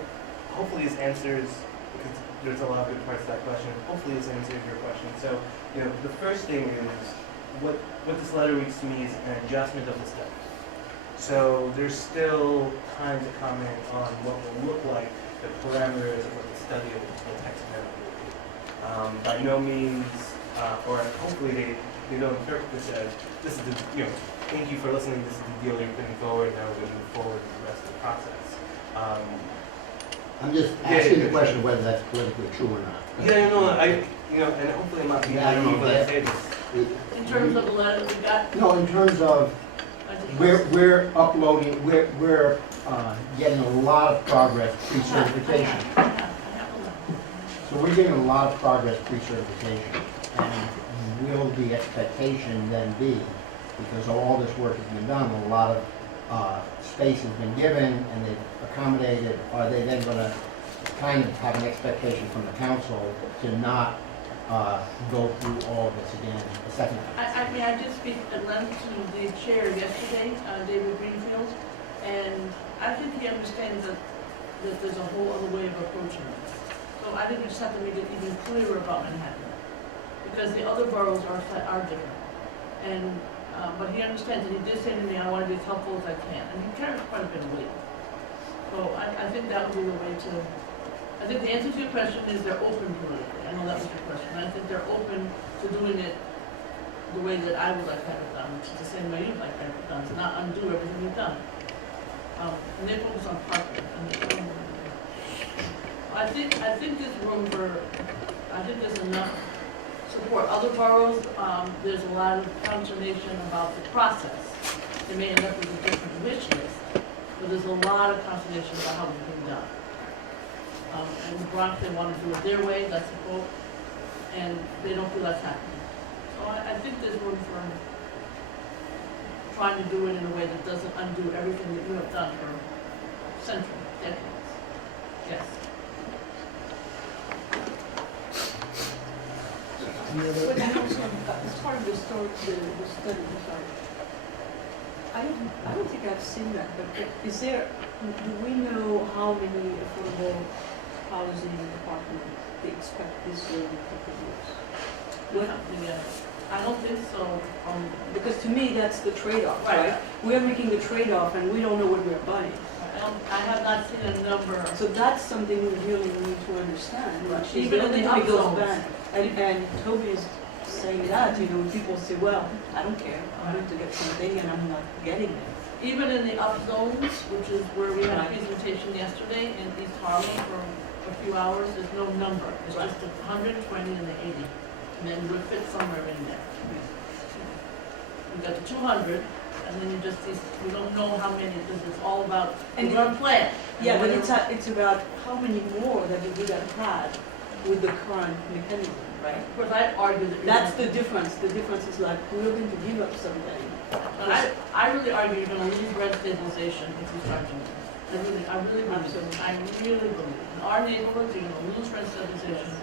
hopefully this answers, because there's a lot of good parts to that question, hopefully this answers your question. So, you know, the first thing is, what this letter reads to me is an adjustment of the study. So there's still time to comment on what will look like the parameters of what the study of the text amendment will be. By no means, or hopefully they don't interpret this as, this is the, you know, thank you for listening, this is the deal you're putting forward, now we're going to move forward with the rest of the process. I'm just asking the question whether that's politically true or not. Yeah, no, and hopefully I'm not being naive when I say this. In terms of the letter that we got, No, in terms of I think we're uploading, we're getting a lot of progress pre-certification. I have a letter. So we're getting a lot of progress pre-certification, and will the expectation then be, because all this work has been done, a lot of space has been given and they've accommodated, are they then going to kind of have an expectation from the council to not go through all of this again a second time? I did speak at length to the chair yesterday, David Greenfield, and I think he understands that there's a whole other way of approaching it. So I think we just have to make it even clearer about Manhattan, because the other boroughs are different. And but he understands, and he did say to me, I want to be as helpful as I can, and he carries quite a bit of weight. So I think that would be the way to. I think the answer to your question is they're open politically. I know that was your question. I think they're open to doing it the way that I would like to have it done, which is the same way you'd like to have it done, to not undo everything you've done. And they focus on parking. I think there's room for, I think there's enough support. Other boroughs, there's a lot of consternation about the process. They may end up with a different wish list, but there's a lot of consternation about how it's being done. And the Bronx, they want to do it their way, that's the quote, and they don't feel that's happening. So I think there's room for trying to do it in a way that doesn't undo everything that you have done for centuries, decades. Yes. Any other? But then also, as part of the study, sorry, I don't think I've seen that, but is there, do we know how many affordable housing apartments they expect this building to produce? I don't think so. Because to me, that's the trade-off, Right. right? We're making the trade-off and we don't know what we're buying. I have not seen a number. So that's something we really need to understand. Right. She's Even in building the to goes upzones. back. And Toby's saying that, you know, people say, well, I don't care, I'm going to get something and I'm not getting it. Even in the up zones, which is where we had a presentation yesterday in East Harlem for a few hours, there's no number. It's just the 120 and the 80. And then we'll fit somewhere in there. We've got the 200, and then you just see, we don't know how many, because it's all about, And we're on plan. Yeah, but it's about how many more that we would have had with the current mechanism, right? Of course, I'd argue that. That's the difference. The difference is like, we're going to give up something And I really argue you're gonna lose rent stabilization if you start doing this. I really believe. In our neighborhoods, you're gonna lose rent stabilization.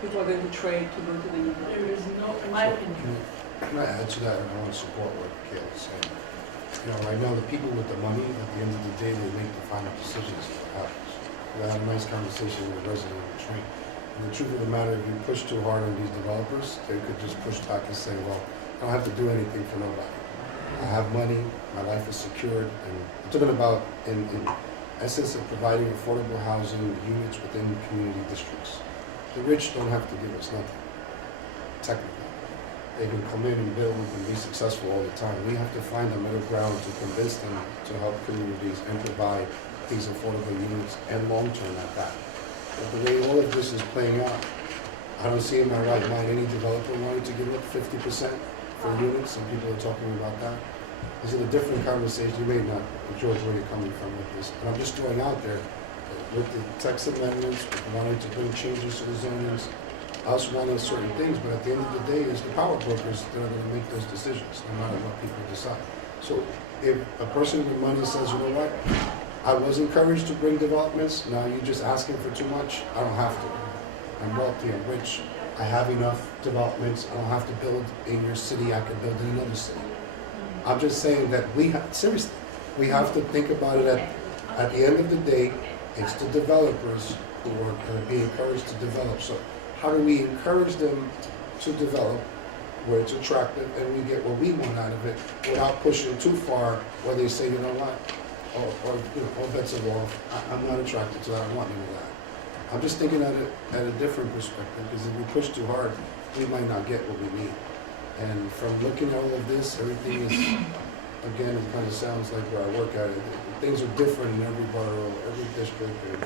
People are going to trade to go to the new There is no, in my opinion. Can I add to that? And I want to support what Kayla is saying. You know, right now, the people with the money, at the end of the day, they make the final decisions of what happens. I had a nice conversation with a resident on the train. And the truth of the matter, if you push too hard on these developers, they could just push back and say, well, I don't have to do anything for nobody. I have money, my life is secured, and I'm talking about in essence of providing affordable housing units within community districts. The rich don't have to give us nothing, technically. They can come in and build and be successful all the time. We have to find a middle ground to convince them to help communities and provide these affordable units and long-term at that. But the way all of this is playing out, I don't see in my right mind any developer wanting to give up 50% for units, and people are talking about that. This is a different conversation. You may not, George, where you're coming from with this, but I'm just throwing out there with the text amendments, wanting to bring changes to the zonings, us wanting certain things, but at the end of the day, it's the power brokers that are going to make those decisions, no matter what people decide. So if a person with money says, you know what, I was encouraged to bring developments, now you're just asking for too much, I don't have to. I'm wealthy, I'm rich, I have enough developments, I don't have to build in your city, I can build in another city. I'm just saying that seriously, we have to think about it at the end of the day, it's the developers who are going to be encouraged to develop. So how do we encourage them to develop where it's attractive and we get what we want out of it without pushing too far where they say, you know what, or you know, all bets are off, I'm not attracted to that, I don't want any of that. I'm just thinking at a different perspective, because if we push too hard, we might not get what we need. And from looking at all of this, everything is, again, it kind of sounds like where I work at it. Things are different in every borough, every district, and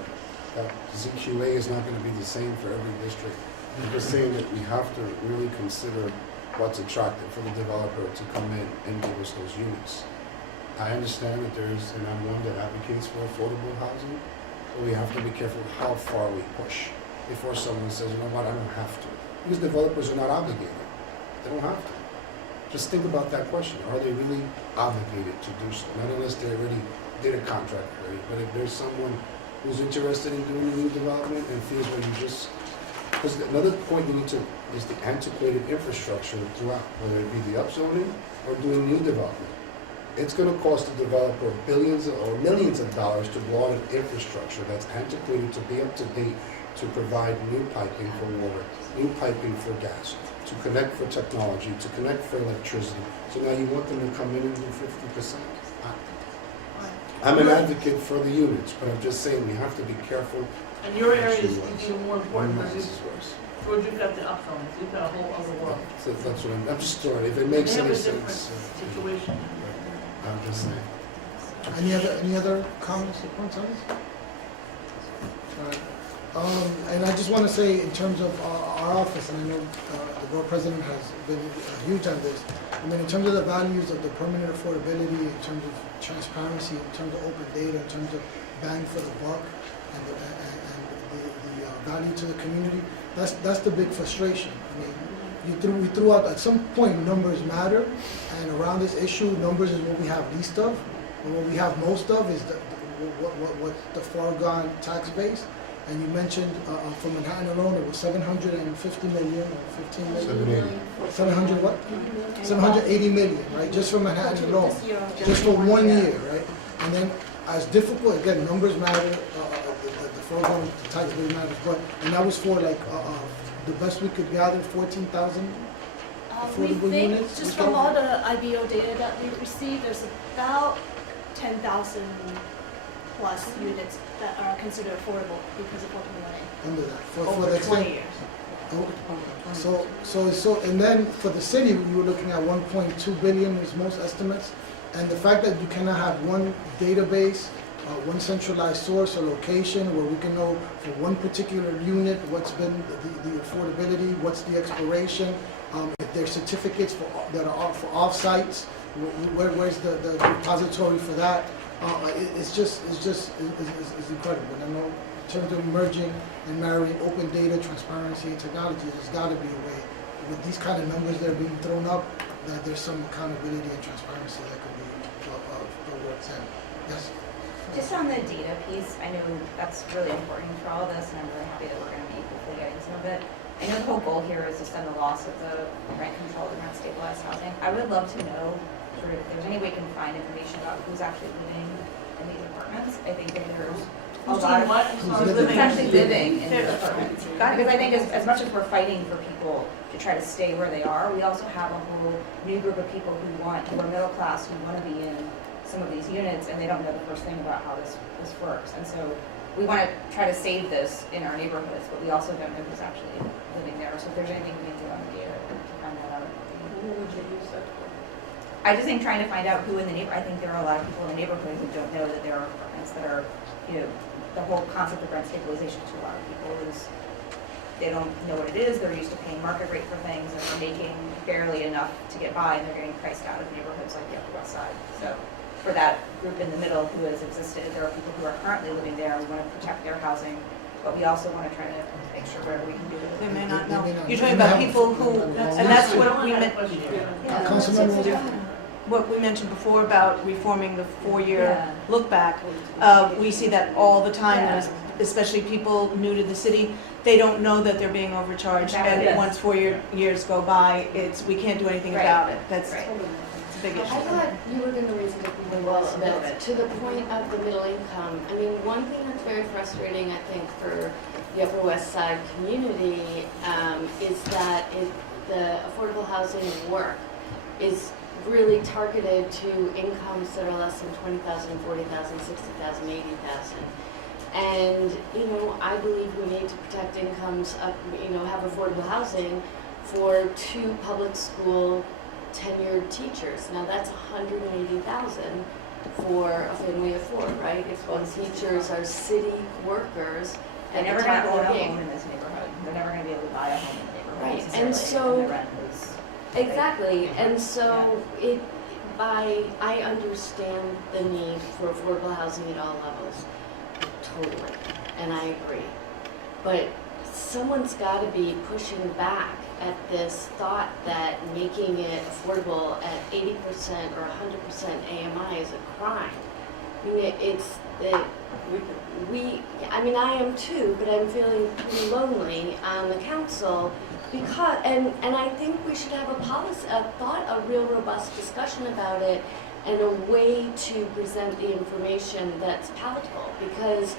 ZQA is not going to be the same for every district. I'm just saying that we have to really consider what's attractive for the developer to come in and give us those units. I understand that and I'm one that advocates for affordable housing, but we have to be careful how far we push before someone says, you know what, I don't have to. Because developers are not obligated. They don't have to. Just think about that question. Are they really obligated to do so? Not unless they already did a contract already, but if there's someone who's interested in doing a new development and feels like you just, because another point you need to, is the antiquated infrastructure throughout, whether it be the upzoning or doing new development. It's going to cost the developer billions or millions of dollars to go out an infrastructure that's antiquated to be up to date, to provide new piping for water, new piping for gas, to connect for technology, to connect for electricity. So now you want them to come in and do 50%. I'm an advocate for the units, but I'm just saying we have to be careful. And your area is even more important One because is worse. George, you've got the upzones, you've got a whole other world. So that's what I'm just throwing, if it makes They have any a different sense. situation. I'm just saying. Any other comments or points on this? And I just want to say, in terms of our office, and I know the borough president has been huge on this. I mean, in terms of the values of the permanent affordability, in terms of transparency, in terms of open data, in terms of bang for the buck, and the value to the community, that's the big frustration. I mean, we threw out, at some point, numbers matter, and around this issue, numbers is what we have least of, and what we have most of is what the foregone tax base. And you mentioned for Manhattan alone, it was 750 million or 15 million. 700 what? 780 million, right? Just for Manhattan alone, just for 1 year, right? And then, as difficult, again, numbers matter, the foregone tax base matters, but, and that was for like, the best we could gather, 14,000 We affordable think, units? just from all the IBO data that we received, there's about 10,000 plus units that are considered affordable because of 421A. Under that, for Over the 20 extent. years. So, and then for the city, you were looking at 1.2 billion was most estimates. And the fact that you cannot have one database, one centralized source or location where we can know for one particular unit what's been the affordability, what's the expiration, if there's certificates that are for off-sites, where's the repository for that. It's incredible. And I know in terms of merging and marrying open data, transparency, and technology, there's got to be a way with these kind of numbers that are being thrown up, that there's some accountability and transparency that could be worked in. Yes? Just on the data piece, I know that's really important for all of this, and I'm really happy that we're going to be hopefully getting some of it. I know the whole goal here is to stem the loss of the rent controlled and rent stabilized housing. I would love to know sort of if there's any way we can find information about who's actually living in these apartments. I think that there's a Who's lot doing of what? who's actually living in the apartments. Because I think as much as we're fighting for people to try to stay where they are, we also have a whole new group of people who are middle class, who want to be in some of these units, and they don't know the first thing about how this works. And so we want to try to save this in our neighborhoods, but we also don't know who's actually living there. So if there's anything we can do on the data to find that out. Who would you use that for? I just think trying to find out who in the neighborhood, I think there are a lot of people in the neighborhood who don't know that there are apartments that are, the whole concept of rent stabilization to a lot of people is they don't know what it is, they're used to paying market rate for things, and they're making barely enough to get by, and they're getting priced out of neighborhoods like the Upper West Side. So for that group in the middle who has existed, there are people who are currently living there, we want to protect their housing, but we also want to try to make sure whatever we can do with it. They may not know. They may not You're know. talking about people who, and that's what we meant, what we mentioned before about reforming the 4-year look back. We see that all the time, especially people new to the city. They don't know that they're being overcharged, and once 4 years go by, we can't do anything about it. That's it's a big issue. I thought you were going to raise it really well, but to the point of the middle income, I mean, one thing that's very frustrating, I think, for the Upper West Side community is that the affordable housing work is really targeted to incomes that are less than 20,000, 40,000, 60,000, 80,000. And, I believe we need to protect incomes up, have affordable housing for 2 public school tenured teachers. Now that's 180,000 for a family of 4, right? If both teachers are city workers. They're never going to own a home in this neighborhood. They're never going to be able to buy a home in the neighborhood. Right, and so, the rent is exactly, and so I understand the need for affordable housing at all levels, totally, and I agree. But someone's got to be pushing back at this thought that making it affordable at 80% or 100% AMI is a crime. I mean, I am too, but I'm feeling pretty lonely on the council because, and I think we should have a real robust discussion about it and a way to present the information that's palatable, because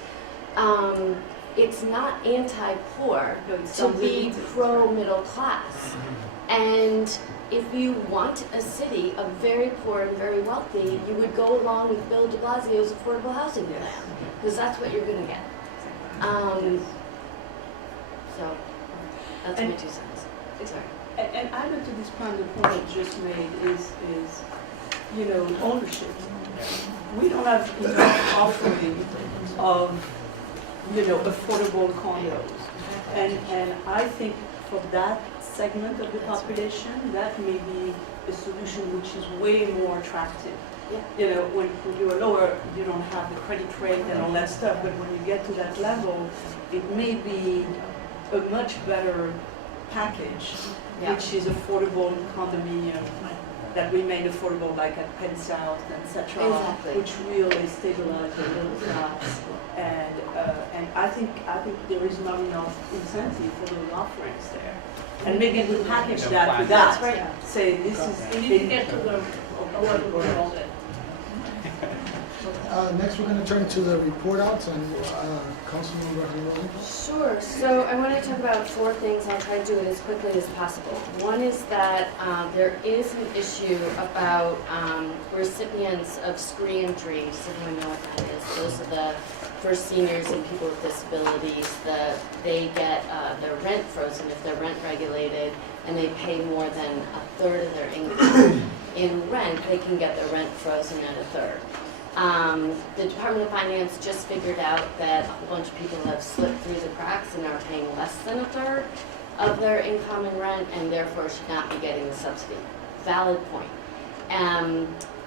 it's not anti-poor to be pro-middle class. And if you want a city of very poor and very wealthy, you would go along with Bill de Blasio's affordable housing plan, because that's what you're going to get. So that's my 2 cents. Sorry. And added to this point, the point you just made is ownership. We don't have enough offering of, affordable condos. And I think for that segment of the population, that may be a solution which is way more attractive. Yeah. When you are lower, you don't have the credit rate and all that stuff, but when you get to that level, it may be a much better package, which is affordable condominium, that we made affordable, like at Penn South, etc., which really stabilize the middle class. And I think there is not enough incentive for those offerings there. And maybe we package that with that. That's right. Say this is. We need to get to the all that. Next, we're going to turn to the report outs, and Councilmember Hernandez. Sure. So I want to talk about 4 things. I'll try to do it as quickly as possible. One is that there is an issue about recipients of screen entry. Does everyone know what that is? Those are for seniors and people with disabilities. They get their rent frozen if they're rent regulated, and they pay more than 1/3 of their income in rent. They can get their rent frozen at 1/3. The Department of Finance just figured out that a whole bunch of people have slipped through the cracks and are paying less than 1/3 of their income in rent, and therefore should not be getting the subsidy. Valid point.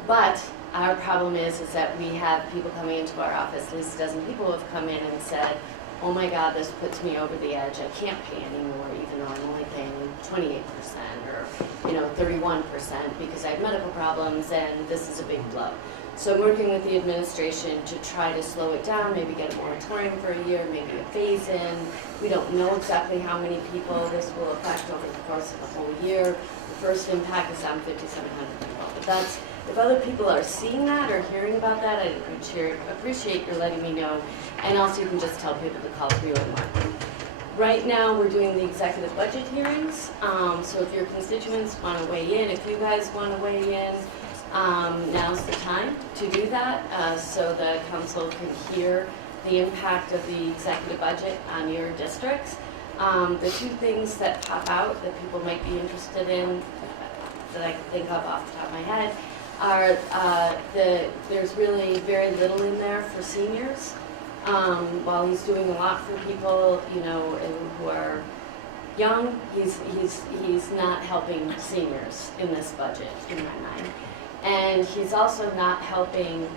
But our problem is that we have people coming into our office, at least a dozen people have come in and said, oh my God, this puts me over the edge, I can't pay anymore, even though I'm only paying 28% or, 31% because I have medical problems and this is a big blow. So I'm working with the administration to try to slow it down, maybe get a moratorium for a year, maybe a phase-in. We don't know exactly how many people this will affect over the course of the whole year. The first impact is on 5,700 people. But that's, if other people are seeing that or hearing about that, I'd appreciate your letting me know. And also you can just tell people to call 301. Right now, we're doing the executive budget hearings. So if your constituents want to weigh in, if you guys want to weigh in, now's the time to do that, so the council can hear the impact of the executive budget on your districts. The two things that pop out that people might be interested in, that I can think of off the top of my head, are there's really very little in there for seniors. While he's doing a lot for people, who are young, he's not helping seniors in this budget, in my mind. And he's also not helping,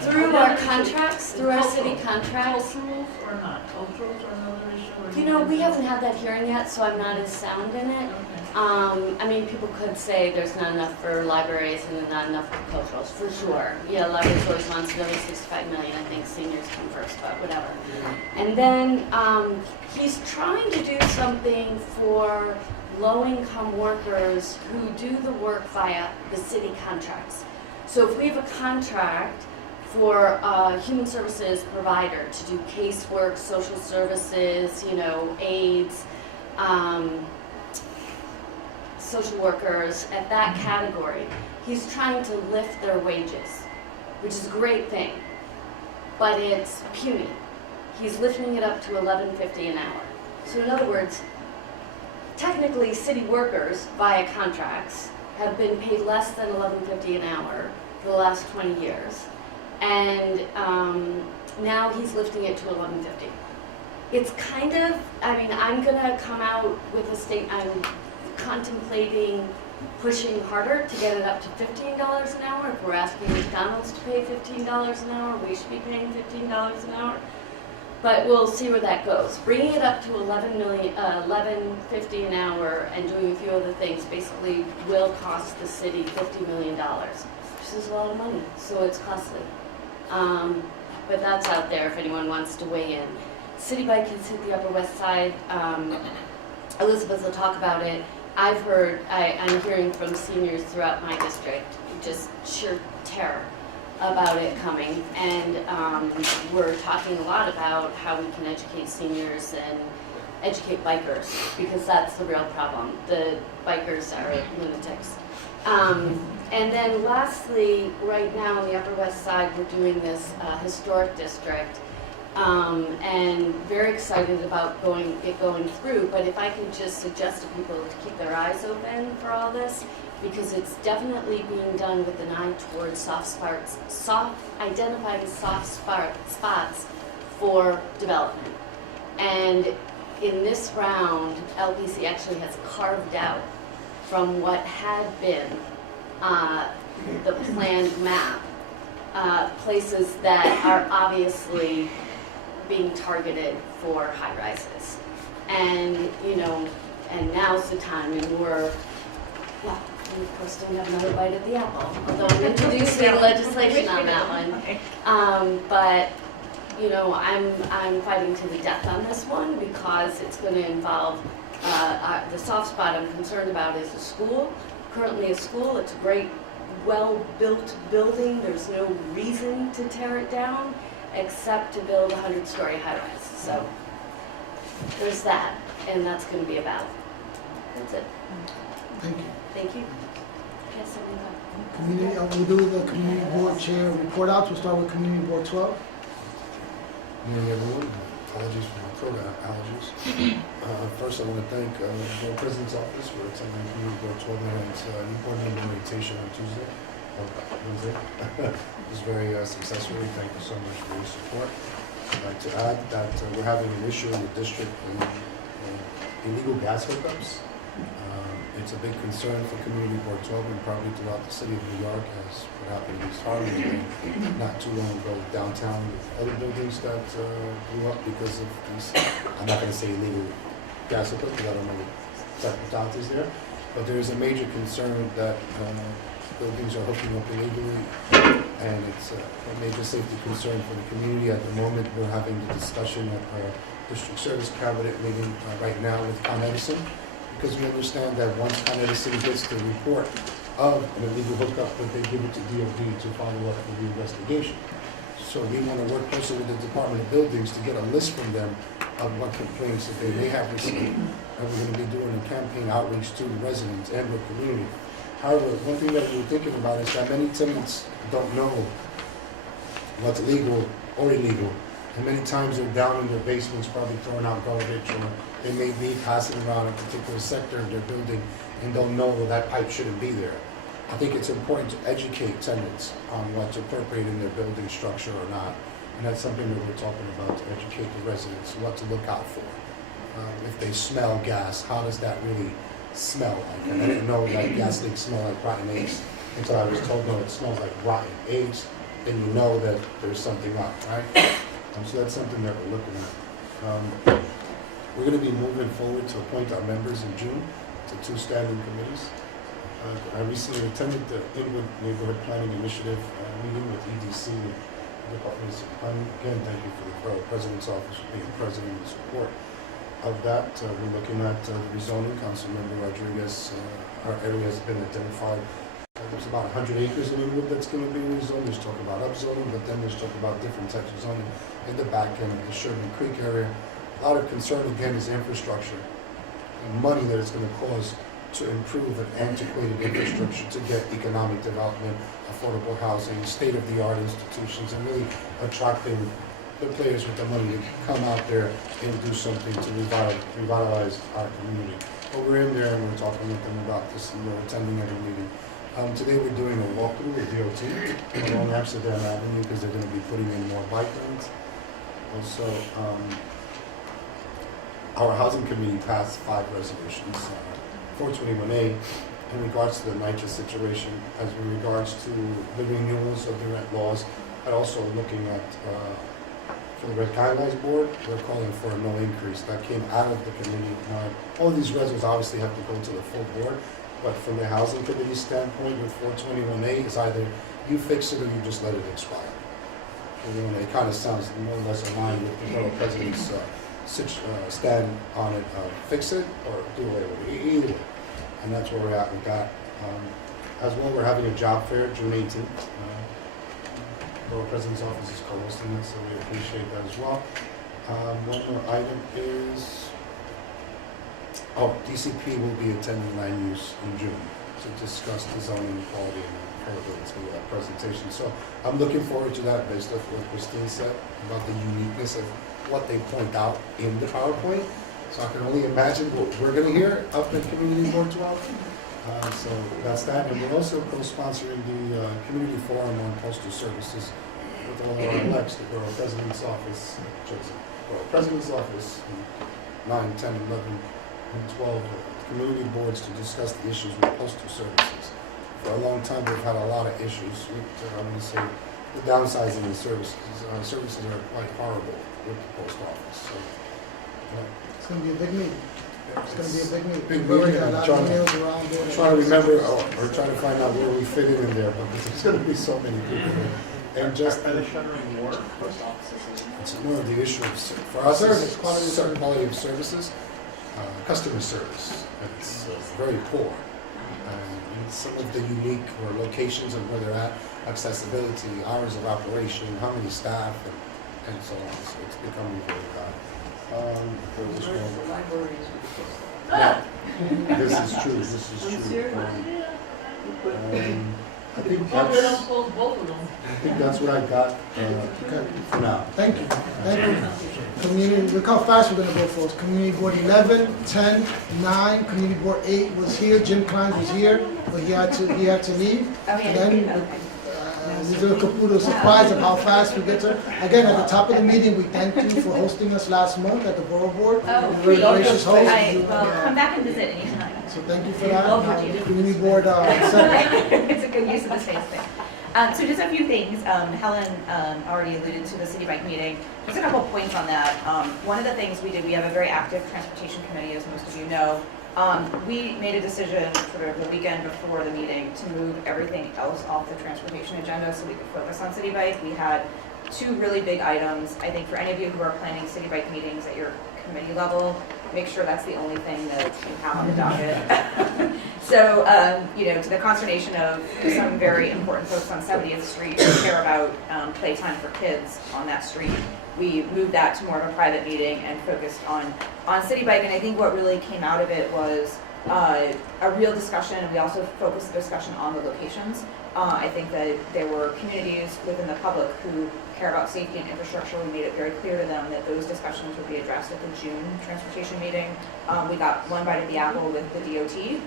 through our contracts, through our city contracts. Culturals or not? Culturals are another issue? Or We haven't had that hearing yet, so I'm not as sound in it. Okay. People could say there's not enough for libraries and not enough for culturals, for sure. Yeah, libraries always wants another 65 million. I think seniors come first, but whatever. And then he's trying to do something for low-income workers who do the work via the city contracts. So if we have a contract for a human services provider to do casework, social services, aides, social workers, at that category, he's trying to lift their wages, which is a great thing, but it's puny. He's lifting it up to $11.50 an hour. So in other words, technically city workers via contracts have been paid less than $11.50 an hour for the last 20 years. And now he's lifting it to $11.50. It's kind of, I'm gonna come out with a statement. I'm contemplating pushing harder to get it up to $15 an hour. If we're asking McDonald's to pay $15 an hour, we should be paying $15 an hour. But we'll see where that goes. Bringing it up to $11.50 an hour and doing a few other things basically will cost the city $50 million, which is a lot of money, so it's costly. But that's out there if anyone wants to weigh in. City Bike has hit the Upper West Side. Elizabeth will talk about it. I'm hearing from seniors throughout my district, just sheer terror about it coming. And we're talking a lot about how we can educate seniors and educate bikers, because that's the real problem. The bikers are lunatics. And then lastly, right now on the Upper West Side, we're doing this historic district. And very excited about going through, but if I can just suggest to people to keep their eyes open for all this, because it's definitely being done with an eye towards identifying soft spots for development. And in this round, LPC actually has carved out from what had been the planned map, places that are obviously being targeted for high rises. And, and now's the time, and we of course don't have another bite at the apple, although I'm introducing legislation on that one. But, I'm fighting to the death on this one because it's going to involve, the soft spot I'm concerned about is a school. Currently a school, it's a great, well-built building. There's no reason to tear it down except to build a 100-story high-rise. So there's that, and that's going to be about. That's it. Thank you. Thank you. Yes, Community, we'll do the community board chair report outs. We'll start with community board 12. Good morning, everyone. Apologies for my throat allergies. First, I want to thank the Board President's Office for attending Community Board 12 meetings, Newport member orientation on Wednesday. It was very successful. Thank you so much for your support. I'd like to add that we're having an issue in the district in illegal gas hookups. It's a big concern for Community Board 12 and probably throughout the city of New York, as what happened in East Harlem not too long ago downtown with other buildings that blew up because of these, I'm not going to say illegal gas equipment, because I don't know what type of doubt is there, but there is a major concern that buildings are hooking up illegally, and it's a major safety concern for the community. At the moment, we're having the discussion at our district service cabinet meeting right now with Con Edison, because we understand that once Con Edison gets the report of an illegal hookup, that they give it to DOD to follow up with the investigation. So we want to work closely with the Department of Buildings to get a list from them of what complaints that they may have received. And we're going to be doing a campaign outreach to the residents and the community. However, one thing that we're thinking about is that many tenants don't know what's legal or illegal. And many times they're down in their basements, probably throwing out garbage, or they may be passing around a particular sector of their building and don't know that pipe shouldn't be there. I think it's important to educate tenants on what's appropriate in their building structure or not. And that's something that we're talking about, to educate the residents what to look out for. If they smell gas, how does that really smell like? And I didn't know that gas leaks smell like rotten eggs until I was told, no, it smells like rotten eggs. Then you know that there's something up, right? So that's something that we're looking at. We're going to be moving forward to appoint our members in June to 2 standing committees. I recently attended the Inwood Neighborhood Planning Initiative meeting with EDC, the Department of Planning. Again, thank you for the Borough President's Office for being present in support of that. We're looking at rezoning. Councilmember Rodriguez, our area has been identified. There's about 100 acres in Inwood that's going to be rezoned. There's talk about upzoning, but then there's talk about different types of zoning in the back end of the Sherman Creek area. A lot of concern, again, is infrastructure and money that it's going to cause to improve an antiquated infrastructure to get economic development, affordable housing, state-of-the-art institutions, and really attracting the players with the money to come out there and do something to revitalize our community. But we're in there and we're talking with them about this, and we're attending every meeting. Today we're doing a walkthrough with DOT along Amsterdam Avenue because they're going to be putting in more bike lanes. Also, our housing committee passed 5 resolutions. 421A in regards to the NYCHA situation, as in regards to the renewals of the rent laws, and also looking at, for the Red Guidelines Board, we're calling for a no increase. That came out of the committee. All of these resolutions obviously have to go to the full board, but from the housing committee standpoint with 421A, it's either you fix it or you just let it expire. And it kind of sounds more or less aligned with the Borough President's stand on it, fix it or do away with it, either way. And that's where we're at with that. As well, we're having a job fair June 18th. Borough President's Office is co-hosting it, so we appreciate that as well. One more item is, DCP will be attending land use in June to discuss the zoning quality and affordability presentation. So I'm looking forward to that based off what Christine said about the uniqueness of what they point out in the PowerPoint. So I can only imagine what we're going to hear up at Community Board 12. So that's that. And we're also co-sponsoring the Community Forum on Postal Services with all our elects, the Borough President's Office, Borough President's Office, 9, 10, 11, and 12 community boards to discuss the issues with postal services. For a long time, we've had a lot of issues with, I'm going to say, the downsizing of services. Services are quite horrible with the post office. So, It's going to be a big meeting. It's going to be a big meeting. Big We're meeting. gonna I'm have a lot of meals around there. trying to remember or trying to find out where we fit in there, but there's going to be so many people. And just Are they shuttering more post offices? it's more of the issue of for us Service, it's quality of service. quality of services, customer service. It's very poor. And some of the unique or locations of where they're at, accessibility, hours of operation, how many staff, and so on. So it's becoming very bad. The libraries Yeah, this is true. This is true. I think Probably don't that's close both of them. what I got for now. Thank you. Thank you. Community, look how fast we're gonna go, folks. Community Board 11, 10, 9, Community Board 8 was here, Jim Klein was here, but he had to leave. Oh, And then, These are a caboodle surprise of how fast we get to. Again, at the top of the meeting, we thank you for hosting us last month at the Borough Board. Oh, You're a very gracious host. Well, come back and visit anytime. So thank you for that. Love Virginia. Community Board, second. It's a good use of the space there. So just a few things. Helen already alluded to the City Bike meeting. Just a couple of points on that. One of the things we did, we have a very active transportation committee, as most of you know. We made a decision sort of the weekend before the meeting to move everything else off the transportation agenda so we could focus on City Bike. We had two really big items. I think for any of you who are planning City Bike meetings at your committee level, make sure that's the only thing that you have on the docket. So, to the consternation of some very important folks on 70th Street who care about playtime for kids on that street, we moved that to more of a private meeting and focused on City Bike. And I think what really came out of it was a real discussion, and we also focused the discussion on the locations. I think that there were communities within the public who care about safety and infrastructure. We made it very clear to them that those discussions would be addressed at the June transportation meeting. We got one bite of the apple with the DOT,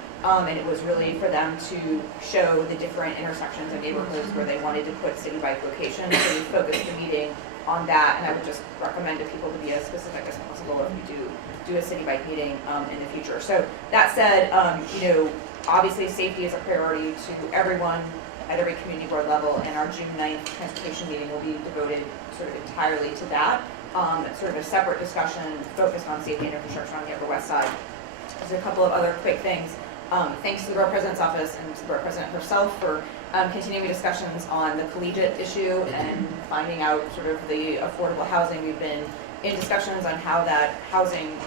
and it was really for them to show the different intersections and neighborhoods where they wanted to put City Bike locations. So we focused the meeting on that, and I would just recommend to people to be as specific as possible if we do a City Bike meeting in the future. So that said, obviously safety is a priority to everyone at every community board level, and our June 9th transportation meeting will be devoted sort of entirely to that. Sort of a separate discussion focused on safety and infrastructure on the Upper West Side. There's a couple of other quick things. Thanks to the Borough President's office and to the Borough President herself for continuing discussions on the collegiate issue and finding out sort of the affordable housing. We've been in discussions on how that housing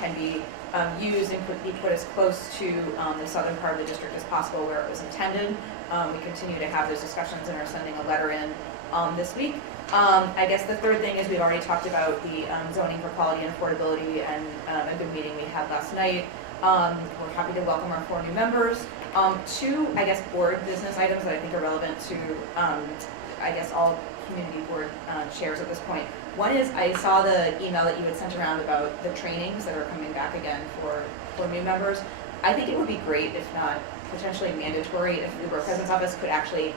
can be used and could be put as close to the southern part of the district as possible where it was intended. We continue to have those discussions and are sending a letter in this week. I guess the third thing is we've already talked about the zoning for quality and affordability and a good meeting we had last night. We're happy to welcome our 4 new members. Two, I guess, board business items that I think are relevant to, I guess, all community board chairs at this point. One is I saw the email that you had sent around about the trainings that are coming back again for new members. I think it would be great, if not potentially mandatory, if the Borough President's office could actually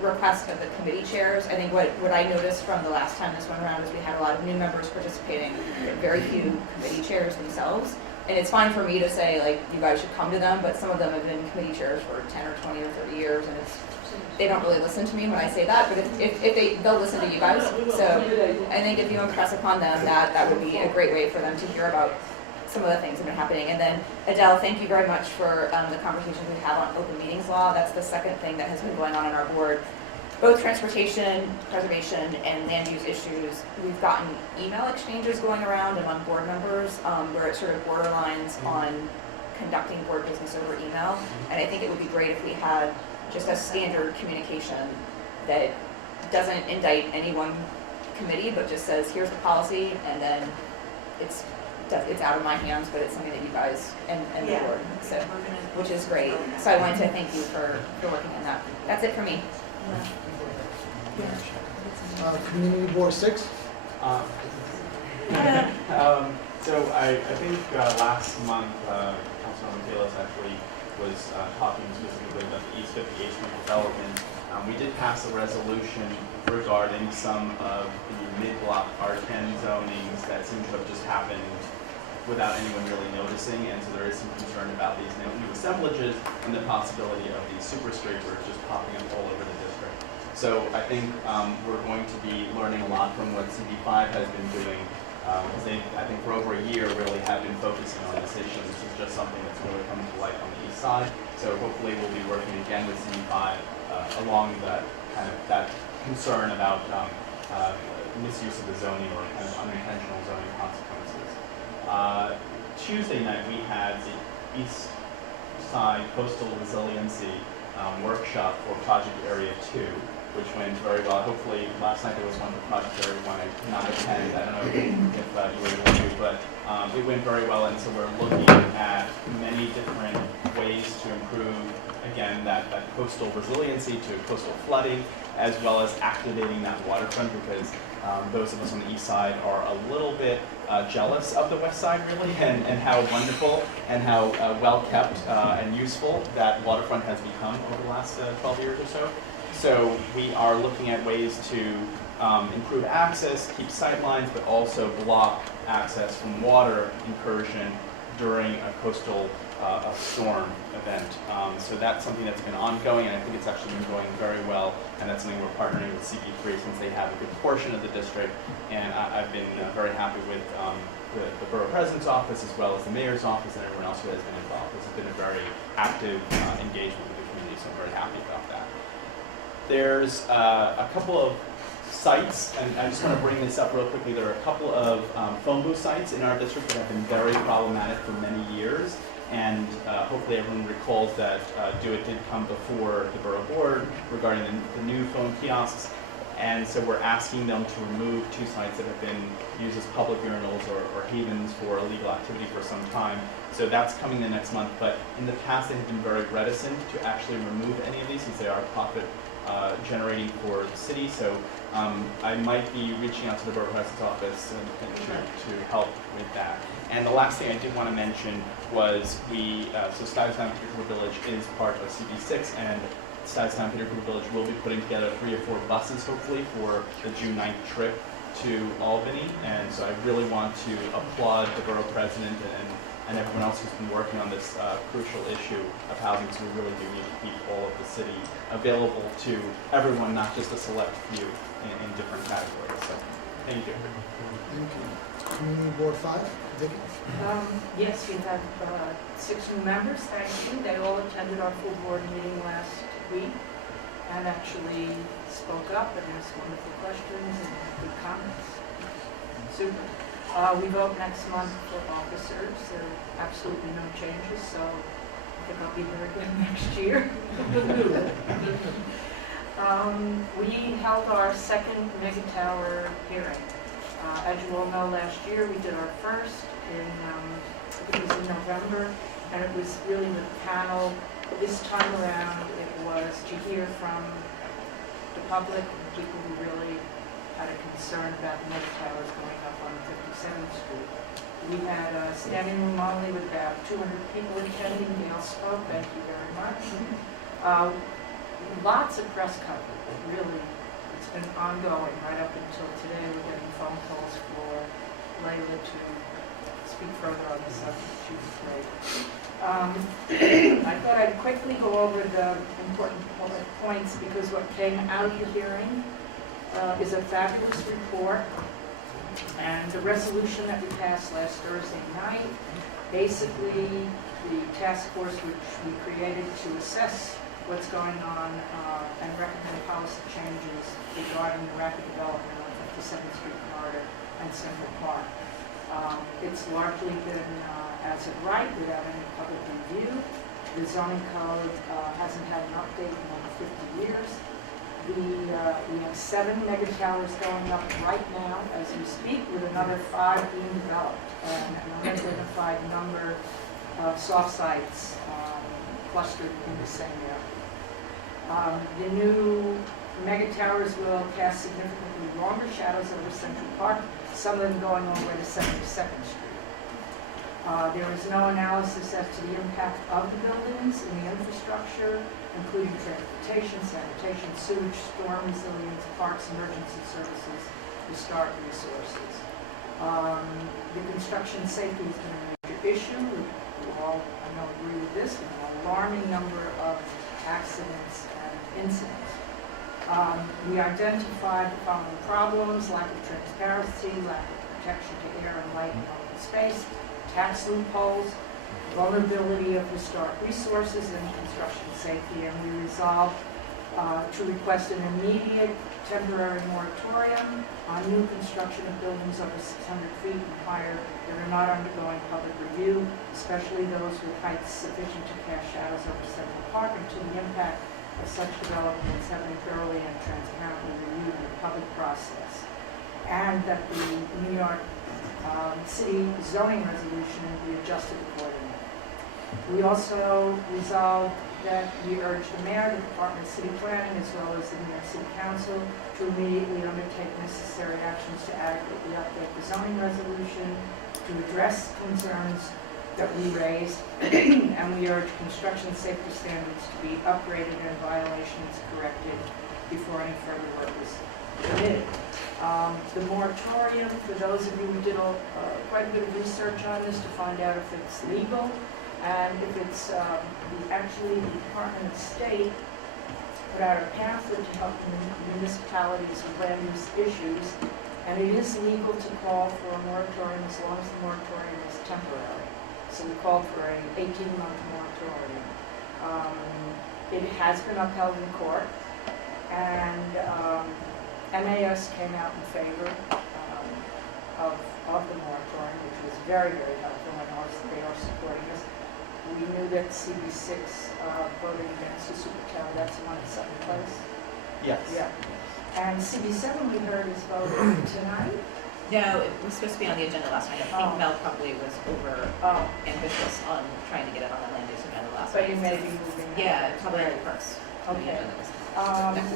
request of the committee chairs. I think what I noticed from the last time this went around is we had a lot of new members participating, very few committee chairs themselves. And it's fine for me to say, like, you guys should come to them, but some of them have been committee chairs for 10 or 20 or 30 years, and they don't really listen to me when I say that, but if they'll listen to you guys. So I think if you impress upon them that would be a great way for them to hear about some of the things that have been happening. And then, Adele, thank you very much for the conversations we've had on open meetings law. That's the second thing that has been going on in our board. Both transportation, preservation, and land use issues, we've gotten email exchanges going around among board members where it sort of borderlines on conducting board business over email. And I think it would be great if we had just a standard communication that doesn't indict any one committee, but just says, here's the policy, and then it's out of my hands, but it's something that you guys and the board, so, which is great. So I wanted to thank you for working on that. That's it for me. Community Board 6. So I think last month, Councilmember Kalos actually was talking specifically about the East 58th Street development. We did pass a resolution regarding some of the mid-block R10 zonings that seem to have just happened without anyone really noticing, and so there is some concern about these new assemblages and the possibility of these super scrapers just popping up all over the district. So I think we're going to be learning a lot from what CB5 has been doing, because they, I think for over a year, really have been focusing on this issue. This is just something that's really coming to light on the east side. So hopefully we'll be working again with CB5 along that kind of that concern about misuse of the zoning or kind of unintentional zoning consequences. Tuesday night we had the East Side Coastal Resiliency workshop for Project Area 2, which went very well. Hopefully, last night there was one for Project Area 1 I could not attend. I don't know if you were able to, but it went very well, and so we're looking at many different ways to improve, again, that coastal resiliency to coastal flooding, as well as activating that waterfront, because those of us on the east side are a little bit jealous of the west side, really, and how wonderful and how well kept and useful that waterfront has become over the last 12 years or so. So we are looking at ways to improve access, keep sightlines, but also block access from water incursion during a coastal a storm event. So that's something that's been ongoing, and I think it's actually been going very well, and that's something we're partnering with CP3 since they have a good portion of the district, and I've been very happy with the Borough President's office as well as the Mayor's office and everyone else who has been involved. This has been a very active engagement with the community, so I'm very happy about that. There's a couple of sites, and I just want to bring this up real quickly. There are a couple of phone booth sites in our district that have been very problematic for many years, and hopefully everyone recalls that DeWitt did come before the Borough Board regarding the new phone kiosks, and so we're asking them to remove two sites that have been used as public urinals or havens for illegal activity for some time. So that's coming the next month, but in the past they have been very reticent to actually remove any of these since they are profit generating for the city. So I might be reaching out to the Borough President's office and to help with that. And the last thing I did want to mention was so Stuyvesant Peter Cooper Village is part of CB6, and Stuyvesant Peter Cooper Village will be putting together 3 or 4 buses, hopefully, for the June 9th trip to Albany. And so I really want to applaud the Borough President and everyone else who's been working on this crucial issue of housing, so we really do need to keep all of the city available to everyone, not just a select few in different categories. So, thank you. Thank you. Community Board 5, Vicky? Yes, we have 6 new members, thank you. They all attended our full board meeting last week and actually spoke up and asked wonderful questions and good comments. Super. We vote next month for officers. There are absolutely no changes, so I think I'll be here again next year. We held our second Mega Tower hearing. As you all know, last year we did our first I think it was in November, and it was really the panel. This time around, it was to hear from the public, people who really had a concern about the Mega Towers going up on 57th Street. We had a standing room only with about 200 people attending. Gail spoke, thank you very much. Lots of press coverage, really. It's been ongoing right up until today. We're getting phone calls for Layla to speak further on the subject. She was great. I thought I'd quickly go over the important points because what came out of the hearing is a fabulous report, and the resolution that we passed last Thursday night, basically the task force which we created to assess what's going on and recommend policy changes regarding the rapid development on 57th Street corridor and Central Park. It's largely been as of right without any public review. The zoning code hasn't had an update in over 50 years. We have 7 mega towers going up right now as we speak, with another 5 being developed, and an unidentified number of soft sites clustered in the same area. The new mega towers will cast significantly longer shadows over Central Park, some of them going all the way to 72nd Street. There is no analysis as to the impact of the buildings and the infrastructure, including transportation, sanitation, sewage, storm resilience, parks, emergency services, historic resources. The construction safety has been a major issue. We all, I know, agree with this, with an alarming number of accidents and incidents. We identified the following problems: lack of transparency, lack of protection to air and light and open space, tax loopholes, vulnerability of historic resources, and construction safety. And we resolved to request an immediate temporary moratorium on new construction of buildings over 600 feet and higher that are not undergoing public review, especially those with heights sufficient to cast shadows over Central Park, until the impact of such developments have been thoroughly and transparently reviewed in the public process, and that the New York City zoning resolution be adjusted accordingly. We also resolved that we urge the mayor, the Department of City Planning, as well as the New York City Council to immediately undertake necessary actions to adequately update the zoning resolution to address concerns that we raised, and we urge construction safety standards to be upgraded and violations corrected before any further work is permitted. The moratorium, for those of you who did quite a bit of research on this to find out if it's legal, and if it's actually the Department of State put out a pamphlet to help municipalities with land use issues, and it is legal to call for a moratorium as long as the moratorium is temporary. So we called for an 18-month moratorium. It has been upheld in court, and MAS came out in favor of the moratorium, which was very, very helpful, and they are supporting us. We knew that CB6 voted against the super tower. That's the one that's set in place. Yes. Yeah. And CB7 we heard is voting tonight. No, it was supposed to be on the agenda last night. I think Mel probably was over ambitious on trying to get it on the land use agenda last But night. you may be moving. Yeah, probably the first. Okay.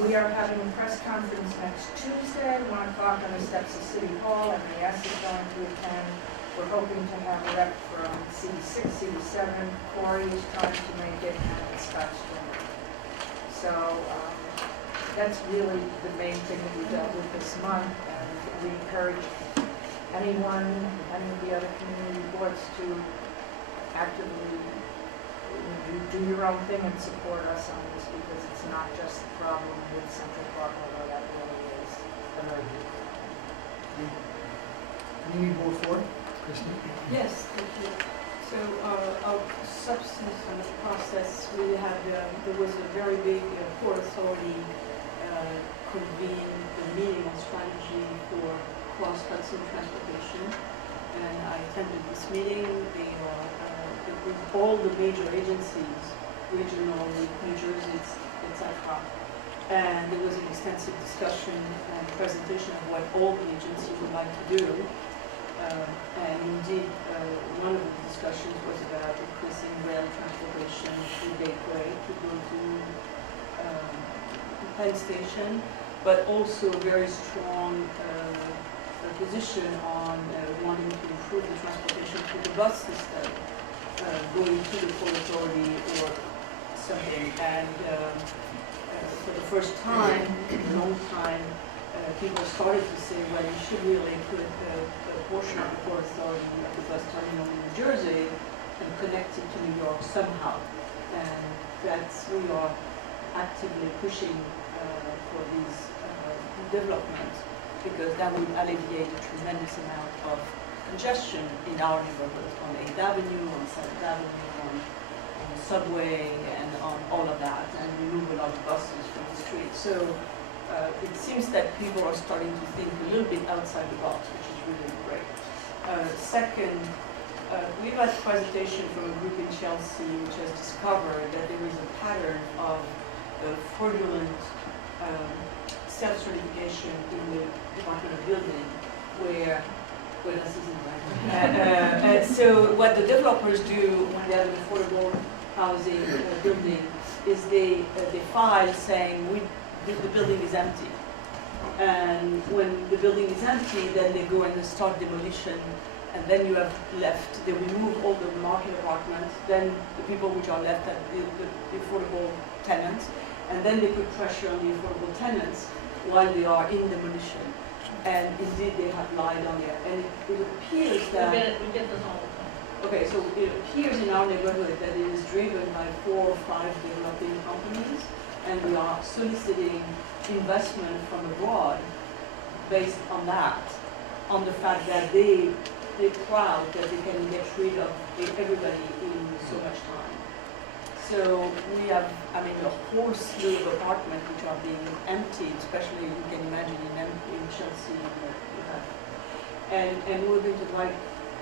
We are having a press conference next Tuesday, 1 o'clock on the steps of City Hall. MAS is going to attend. We're hoping to have a rep from CB6, CB7. Corey is trying to make it, and Scott Stringer. So that's really the main thing that we dealt with this month, and we encourage anyone, any of the other community boards to actively do your own thing and support us on this, because it's not just a problem with Central Park, although that really is. Community Board 4, Christine? Yes, thank you. So our substance and the process, we had, there was a very big Port Authority convened the meeting on strategy for cross-Hudson transportation. And I attended this meeting. They are, it was all the major agencies, regional, New Jersey, etc. And there was an extensive discussion and presentation of what all the agencies would like to do. And indeed, one of the discussions was about increasing rail transportation through Gateway to go to Penn Station, but also a very strong position on wanting to improve the transportation through the bus system, going to the Port Authority or something. And for the first time in a long time, people started to say, well, you should really put a portion of the Port Authority of the bus terminal in New Jersey and connect it to New York somehow. And that's, we are actively pushing for these developments, because that would alleviate a tremendous amount of congestion in our neighborhood, on 8th Avenue, on 7th Avenue, on the subway, and on all of that, and remove a lot of buses from the street. So it seems that people are starting to think a little bit outside the box, which is really great. Second, we've had a presentation from a group in Chelsea which has discovered that there is a pattern of fraudulent self-certification in the Department of Building, where this isn't right. So what the developers do when they have an affordable housing building is they file saying the building is empty. And when the building is empty, then they go and start demolition, and then you have left, they remove all the market apartments, then the people which are left are the affordable tenants, and then they put pressure on the affordable tenants while they are in demolition. And indeed, they have lied on there. And it appears that... We get this all the time. Okay, so it appears in our neighborhood that it is driven by 4 or 5 developing companies, and we are soliciting investment from abroad based on that, on the fact that they're proud that they can get rid of everybody in so much time. So we have, I mean, a whole slew of apartments which are being emptied, especially you can imagine in Chelsea. And we're going to write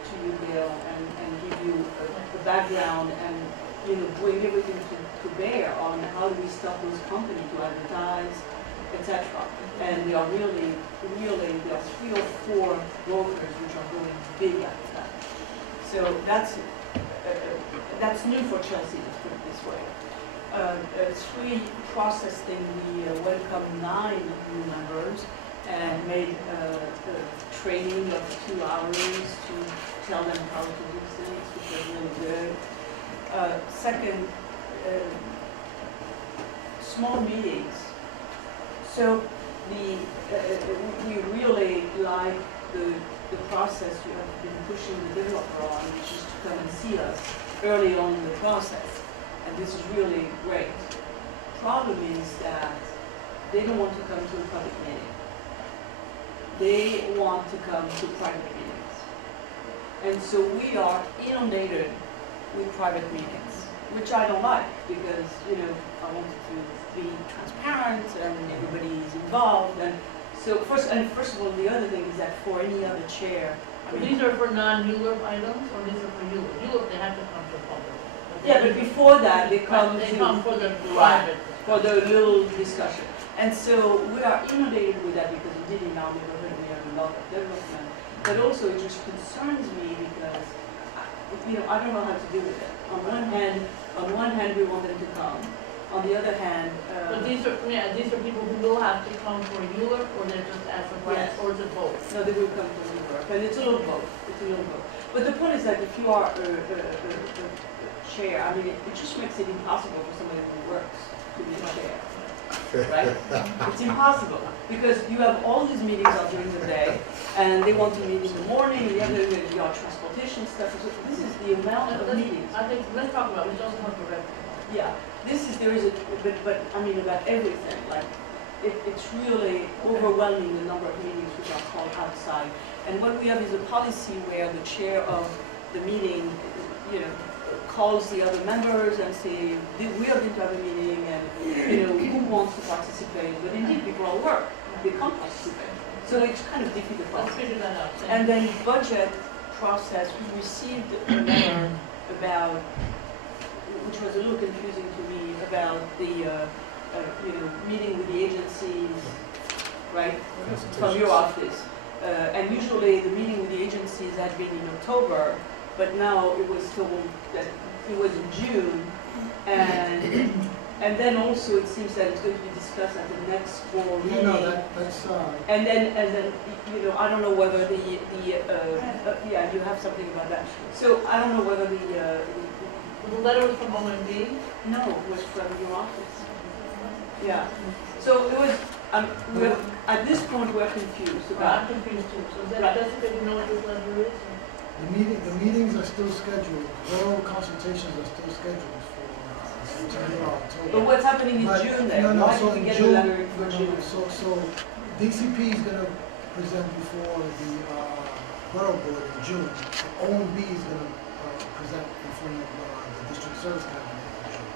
to you, Gail, and give you a background and bring everything to bear on how do we stop those companies to advertise, etc. And there are really, there are 3 or 4 brokers which are going big after that. So that's a that's new for Chelsea, let's put it this way. 3 processed thing, we welcomed 9 new members and made a training of 2 hours to tell them how to do things, which was really good. Second, small meetings. So we really like the process you have been pushing the developer on, which is to come and see us early on in the process. And this is really great. Problem is that they don't want to come to a public meeting. They want to come to private meetings. And so we are inundated with private meetings, which I don't like because, I wanted to be transparent and everybody is involved. And so first of all, the other thing is that for any other chair, So these are for non-ULURP items, or these are for ULURP? ULURP, they have to come to public. yeah, but before that, they come They to. come for the Right. private. For the little discussion. And so we are inundated with that because indeed in our neighborhood we have a lot of development. But also it just concerns me because, I don't know how to deal with it. On one hand we want them to come. On the other hand, But these are people who will have to come for ULURP, or they're just as a grant, Yes. or is it both? no, they will come to New York. And it's a little both. It's a little both. But the point is that if you are a chair, it just makes it impossible for somebody who works to be a chair. Right? It's impossible because you have all these meetings out during the day and they want to meet in the morning, you have your transportation stuff. So this is the amount of meetings. I think, let's talk about, we also have to rep. Yeah, but about everything, like, it's really overwhelming the number of meetings which are called outside. And what we have is a policy where the chair of the meeting, calls the other members and say, we are going to have a meeting and, who wants to participate? But indeed, people all work, they can't participate. So it's kind of defeat the Let's purpose. figure that out. And then budget process, we received a letter about, which was a little confusing to me, about the, meeting with the agencies, right, from your office. And usually the meeting with the agencies had been in October, but now it was told that it was in June. And then also it seems that it's going to be discussed at the next board meeting. That's, And then, I don't know whether yeah, you have something about that. So I don't know whether The letter was from OMB? no, it was from your office. Yeah. So it was, at this point, we're confused I'm about. confused too. So Right. that Jessica, you know what this letter is? the meetings are still scheduled, borough consultations are still scheduled for September, October. But what's happening in But- June then? No, Why so did we in get a June, letter for June? So DCP is gonna present before the borough board in June. OMB is gonna present in front of the district service cabinet in June.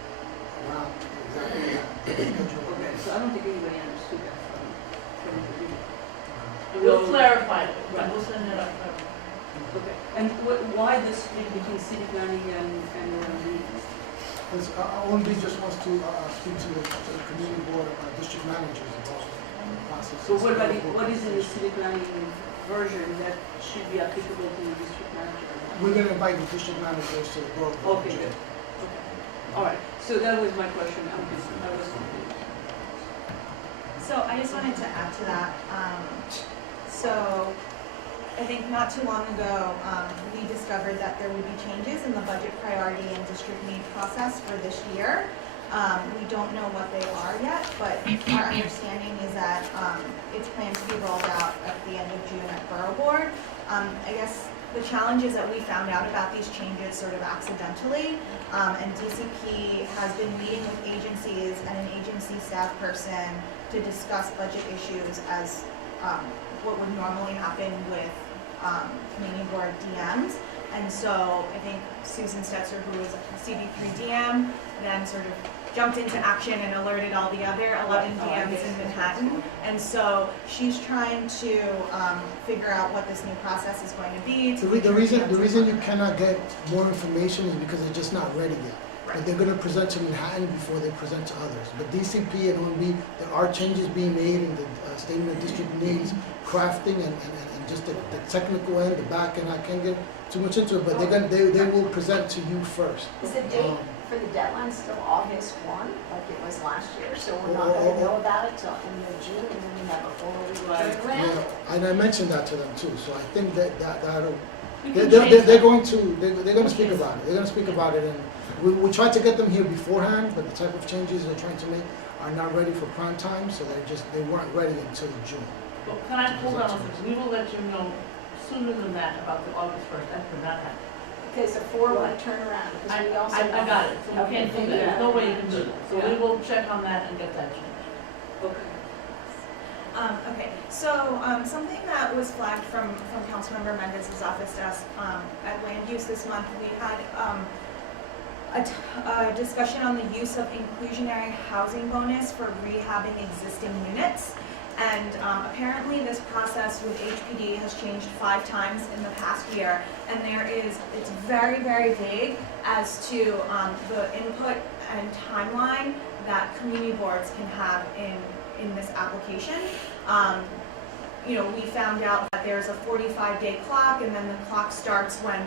Around exactly that schedule. Okay, so I don't think anybody understood that from the beginning. We'll clarify it. Right. We'll send it out. Okay, and why this split between city planning and OMB? Because OMB just wants to speak to the community board, district managers about the process. So what is in the city planning version that should be applicable to the district manager? We're gonna invite the district managers to the borough. board. Okay, good. Okay. All right, so that was my question. I was confused. So I just wanted to add to that. So I think not too long ago, we discovered that there would be changes in the budget priority and district need process for this year. We don't know what they are yet, but our understanding is that it's planned to be rolled out at the end of June at Borough Board. I guess the challenge is that we found out about these changes sort of accidentally, and DCP has been meeting with agencies and an agency staff person to discuss budget issues as what would normally happen with community board DMs. And so I think Susan Stetzer, who was CD3 DM, then sort of jumped into action and alerted all the other 11 DMs in Manhattan. And so she's trying to figure out what this new process is going to be. The reason you cannot get more information is because it's just not ready yet. But they're gonna present to Manhattan before they present to others. But DCP and OMB, there are changes being made in the statement of district needs, crafting and just the technical end, the back end. I can't get too much into it, but they will present to you first. Is the date for the deadline still August 1, like it was last year? So we're not gonna know about it till end of June, and then we have a full turnaround? Yeah, and I mentioned that to them too, so I think that'll, You can they're change that. going to, they're gonna speak about it. They're gonna speak about it, and we tried to get them here beforehand, but the type of changes they're trying to make are not ready for prime time, so they weren't ready until June. Well, can I hold on a second? We will let you know sooner than that about the August 1st. That could not happen. Okay, so 4-1 turnaround, because we also. I got it, so we Okay, can't do thank that. you. There's no way you can do that. So we Yeah. will check on that and get that changed. Okay. Okay, so something that was flagged from Councilmember Mendez's office to us at land use this month, we had a discussion on the use of inclusionary housing bonus for rehabbing existing units. And apparently this process with HPD has changed 5 times in the past year. And it's very, very vague as to the input and timeline that community boards can have in this application. We found out that there's a 45-day clock, and then the clock starts when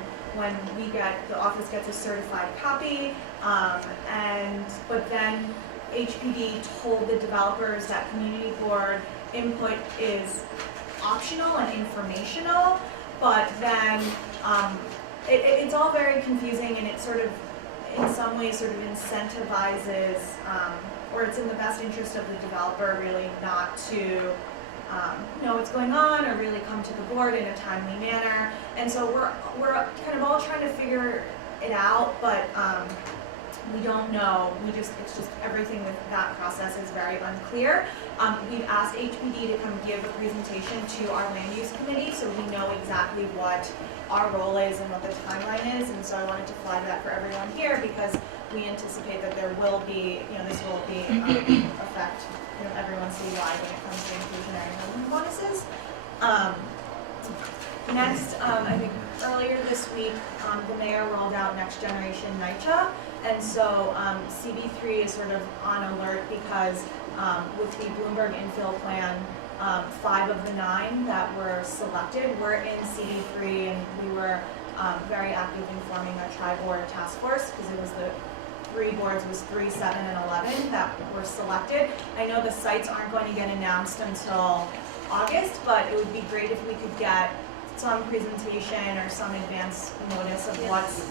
the office gets a certified copy. But then HPD told the developers that community board input is optional and informational, but then it's all very confusing, and it sort of, in some ways, sort of incentivizes, or it's in the best interest of the developer really not to know what's going on or really come to the board in a timely manner. And so we're kind of all trying to figure it out, but we don't know. It's just everything with that process is very unclear. We've asked HPD to come give a presentation to our land use committee so we know exactly what our role is and what the timeline is. And so I wanted to flag that for everyone here because we anticipate that there will be, this will be affect, everyone citywide when it comes to inclusionary housing bonuses. Next, I think earlier this week, the mayor rolled out Next Generation NYCHA, and so CB3 is sort of on alert because with the Bloomberg infill plan, 5 of the 9 that were selected were in CB3, and we were very active in forming a tri-board task force because it was the 3 boards, was 3, 7, and 11 that were selected. I know the sites aren't going to get announced until August, but it would be great if we could get some presentation or some advance notice of what's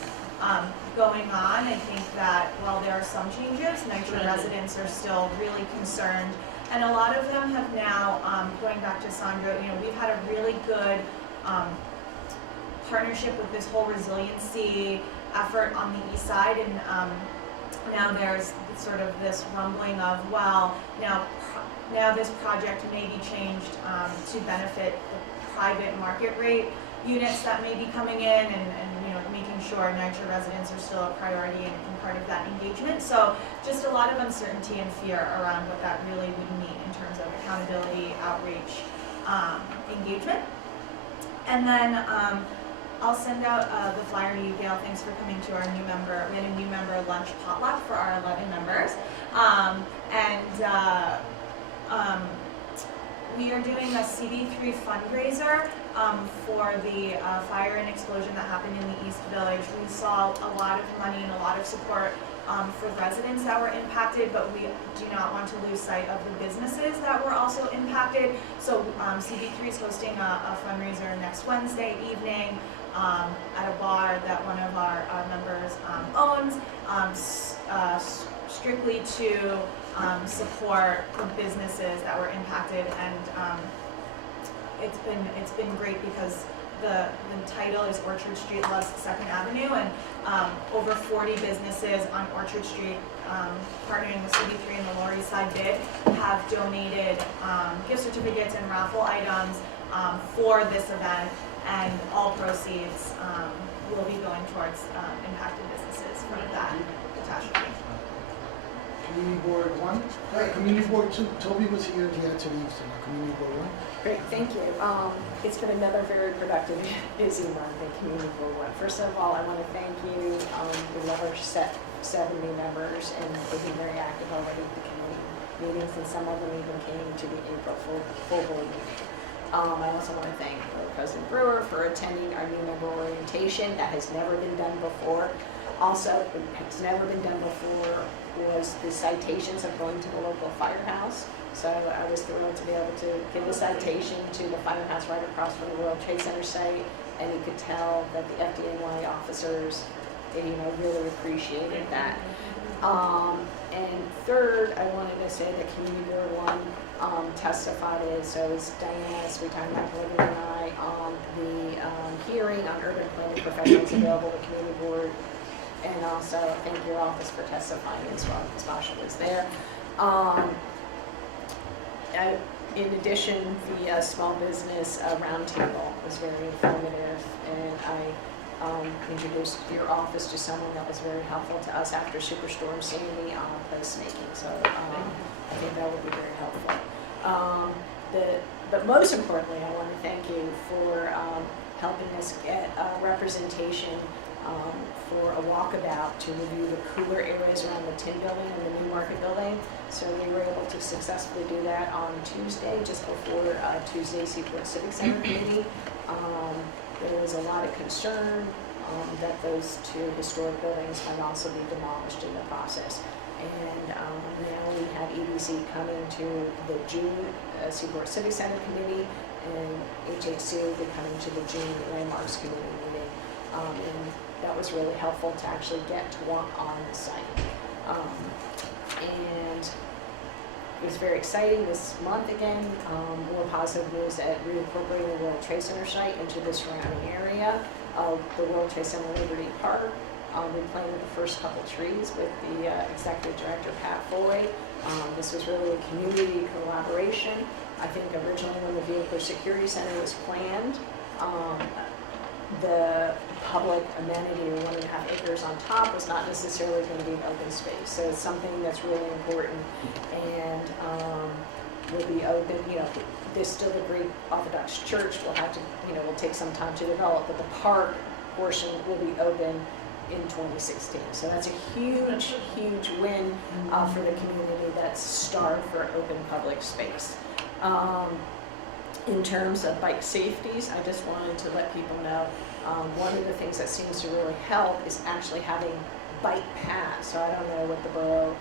going on. I think that while there are some changes, NYCHA residents are still really concerned. And a lot of them have now, going back to Sandra, we've had a really good partnership with this whole resiliency effort on the east side, and now there's sort of this rumbling of, well, now this project may be changed to benefit the private market rate units that may be coming in, and making sure NYCHA residents are still a priority and part of that engagement. So just a lot of uncertainty and fear around what that really would mean in terms of accountability, outreach, engagement. And then I'll send out the flyer to you, Gail. Thanks for coming to our new member. We had a new member lunch potluck for our 11 members. We are doing a CB3 fundraiser for the fire and explosion that happened in the East Village. We saw a lot of money and a lot of support for residents that were impacted, but we do not want to lose sight of the businesses that were also impacted. So CB3 is hosting a fundraiser next Wednesday evening at a bar that one of our members owns, strictly to support the businesses that were impacted. And it's been great because the title is Orchard Street Loves 2nd Avenue, and over 40 businesses on Orchard Street, partnering with CB3 and the Lower East Side Bid, have donated gift certificates and raffle items for this event, and all proceeds will be going towards impacted businesses from that catastrophe. Community Board 1. Community Board 2, Toby was here, he had to leave, so now Community Board 1. Great, thank you. It's been another very productive, busy month in Community Board 1. First of all, I want to thank you. We love our 7 new members, and they've been very active already at the committee meetings, and some of them even came to the April full board meeting. I also want to thank President Brewer for attending our new member orientation. That has never been done before. Also, it's never been done before was the citations of going to the local firehouse. So I was thrilled to be able to give the citation to the firehouse right across from the World Trade Center site, and you could tell that the FDNY officers, they, really appreciated that. And third, I wanted to say that Community Board 1 testified is, so is Diana, as we talked about Gordon and I, on the hearing on urban planning professionals available to Community Board. And also thank your office for testifying as well, because Basha was there. In addition, the small business roundtable was very informative, and I introduced your office to someone that was very helpful to us after Superstorm Sandy on placemaking. So I think that would be very helpful. But most importantly, I want to thank you for helping us get representation for a walkabout to review the cooler areas around the Tin Building and the New Market Building. So we were able to successfully do that on Tuesday, just before Tuesday's Seaport Civic Center meeting. There was a lot of concern that those 2 historic buildings might also be demolished in the process. And now we have EDC coming to the June Seaport Civic Center Committee, and HHC will be coming to the June Landmarks Committee meeting. And that was really helpful to actually get to walk on the site. And it was very exciting this month again. More positive news that reincorporating the World Trade Center site into the surrounding area of the World Trade Center Liberty Park. We planted the first couple trees with the Executive Director, Pat Foley. This was really a community collaboration. I think originally when the Vehicle Security Center was planned, the public amenity of 1.5 acres on top was not necessarily going to be an open space. So it's something that's really important and will be open. There's still the Greek Orthodox Church will have to, will take some time to develop, but the park portion will be open in 2016. So that's a huge, huge win for the community that's starved for open public space. In terms of bike safeties, I just wanted to let people know, one of the things that seems to really help is actually having bike paths. So I don't know what the borough,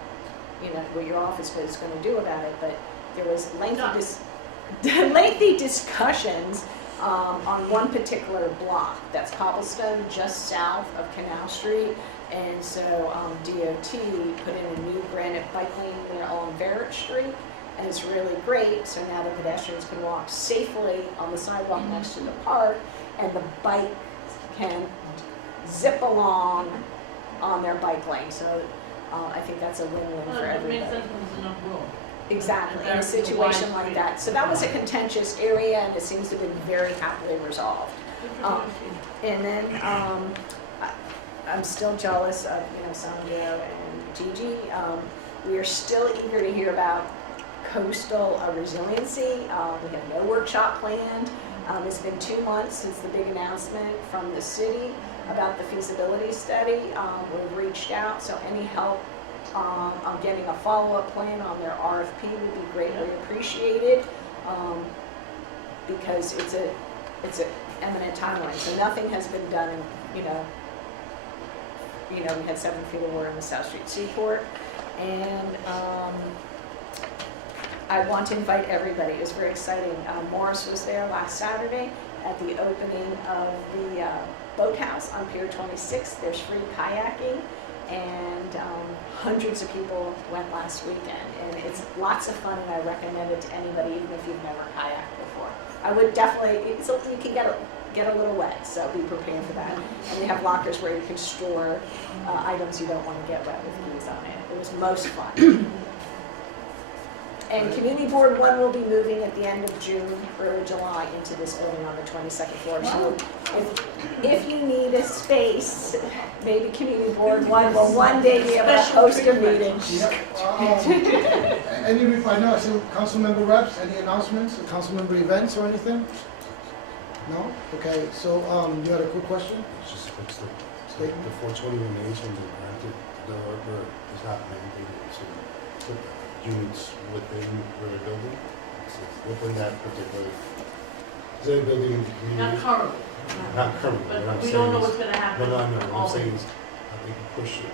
what your office is going to do about it, but there was lengthy discussions on one particular block that's cobblestone just south of Canal Street. And so DOT put in a new granite bike lane there on Barrett Street. And it's really great, so now the pedestrians can walk safely on the sidewalk next to the park, and the bike can zip along on their bike lane. So I think that's a win-win for everybody. It makes sense when there's enough room. Exactly, in a situation like that. So that was a contentious area, and it seems to have been very happily resolved. And then I'm still jealous of Sandro and Gigi. We are still eager to hear about coastal resiliency. We have no workshop planned. It's been 2 months since the big announcement from the city about the feasibility study. We've reached out, so any help on getting a follow-up plan on their RFP would be greatly appreciated, because it's an eminent timeline. So nothing has been done in, we had 7 feet of water in the South Street Seaport, and I want to invite everybody. It was very exciting. Morris was there last Saturday at the opening of the boathouse on Pier 26. There's free kayaking, and hundreds of people went last weekend. And it's lots of fun, and I recommend it to anybody, even if you've never kayaked before. I would definitely, you can get a little wet, so be prepared for that. And they have lockers where you can store items you don't want to get wet with keys on it. It was most fun. And Community Board 1 will be moving at the end of June, early July, into this building on the 22nd floor. So if you need a space, maybe Community Board 1 will one day be able to host a meeting. I know, I see council member reps, any announcements, council member events or anything? No? Okay, so, you had a quick question? It's just fix the Statement? 421 H when they granted, the order is not mandated to put the units within the building. It's within that particular, is there a building in the Not community? currently, Not currently, what but I'm we saying don't know is- what's gonna happen. No, no, what I'm always. saying is, they can push it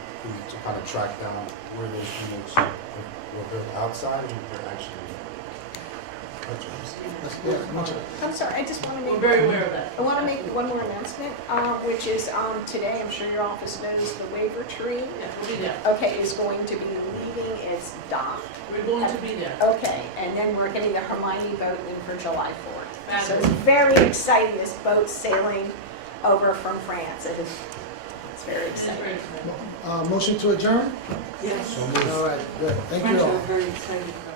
to kind of track down where those units were built outside and they're actually. Yeah, much- I'm sorry, I just want to We're make, very aware of that. I want to make one more announcement, which is today, I'm sure your office knows, the waiver tree, Yeah, we'll be there. okay, is going to be leaving its dock. We're going to be there. Okay, and then we're getting the Hermione boat in for July 4th. So it's Fabulous. very exciting, this boat sailing over from France. It's very It's exciting. very exciting. Motion to adjourn? Yes. All right, good, thank you all. Friends are very excited about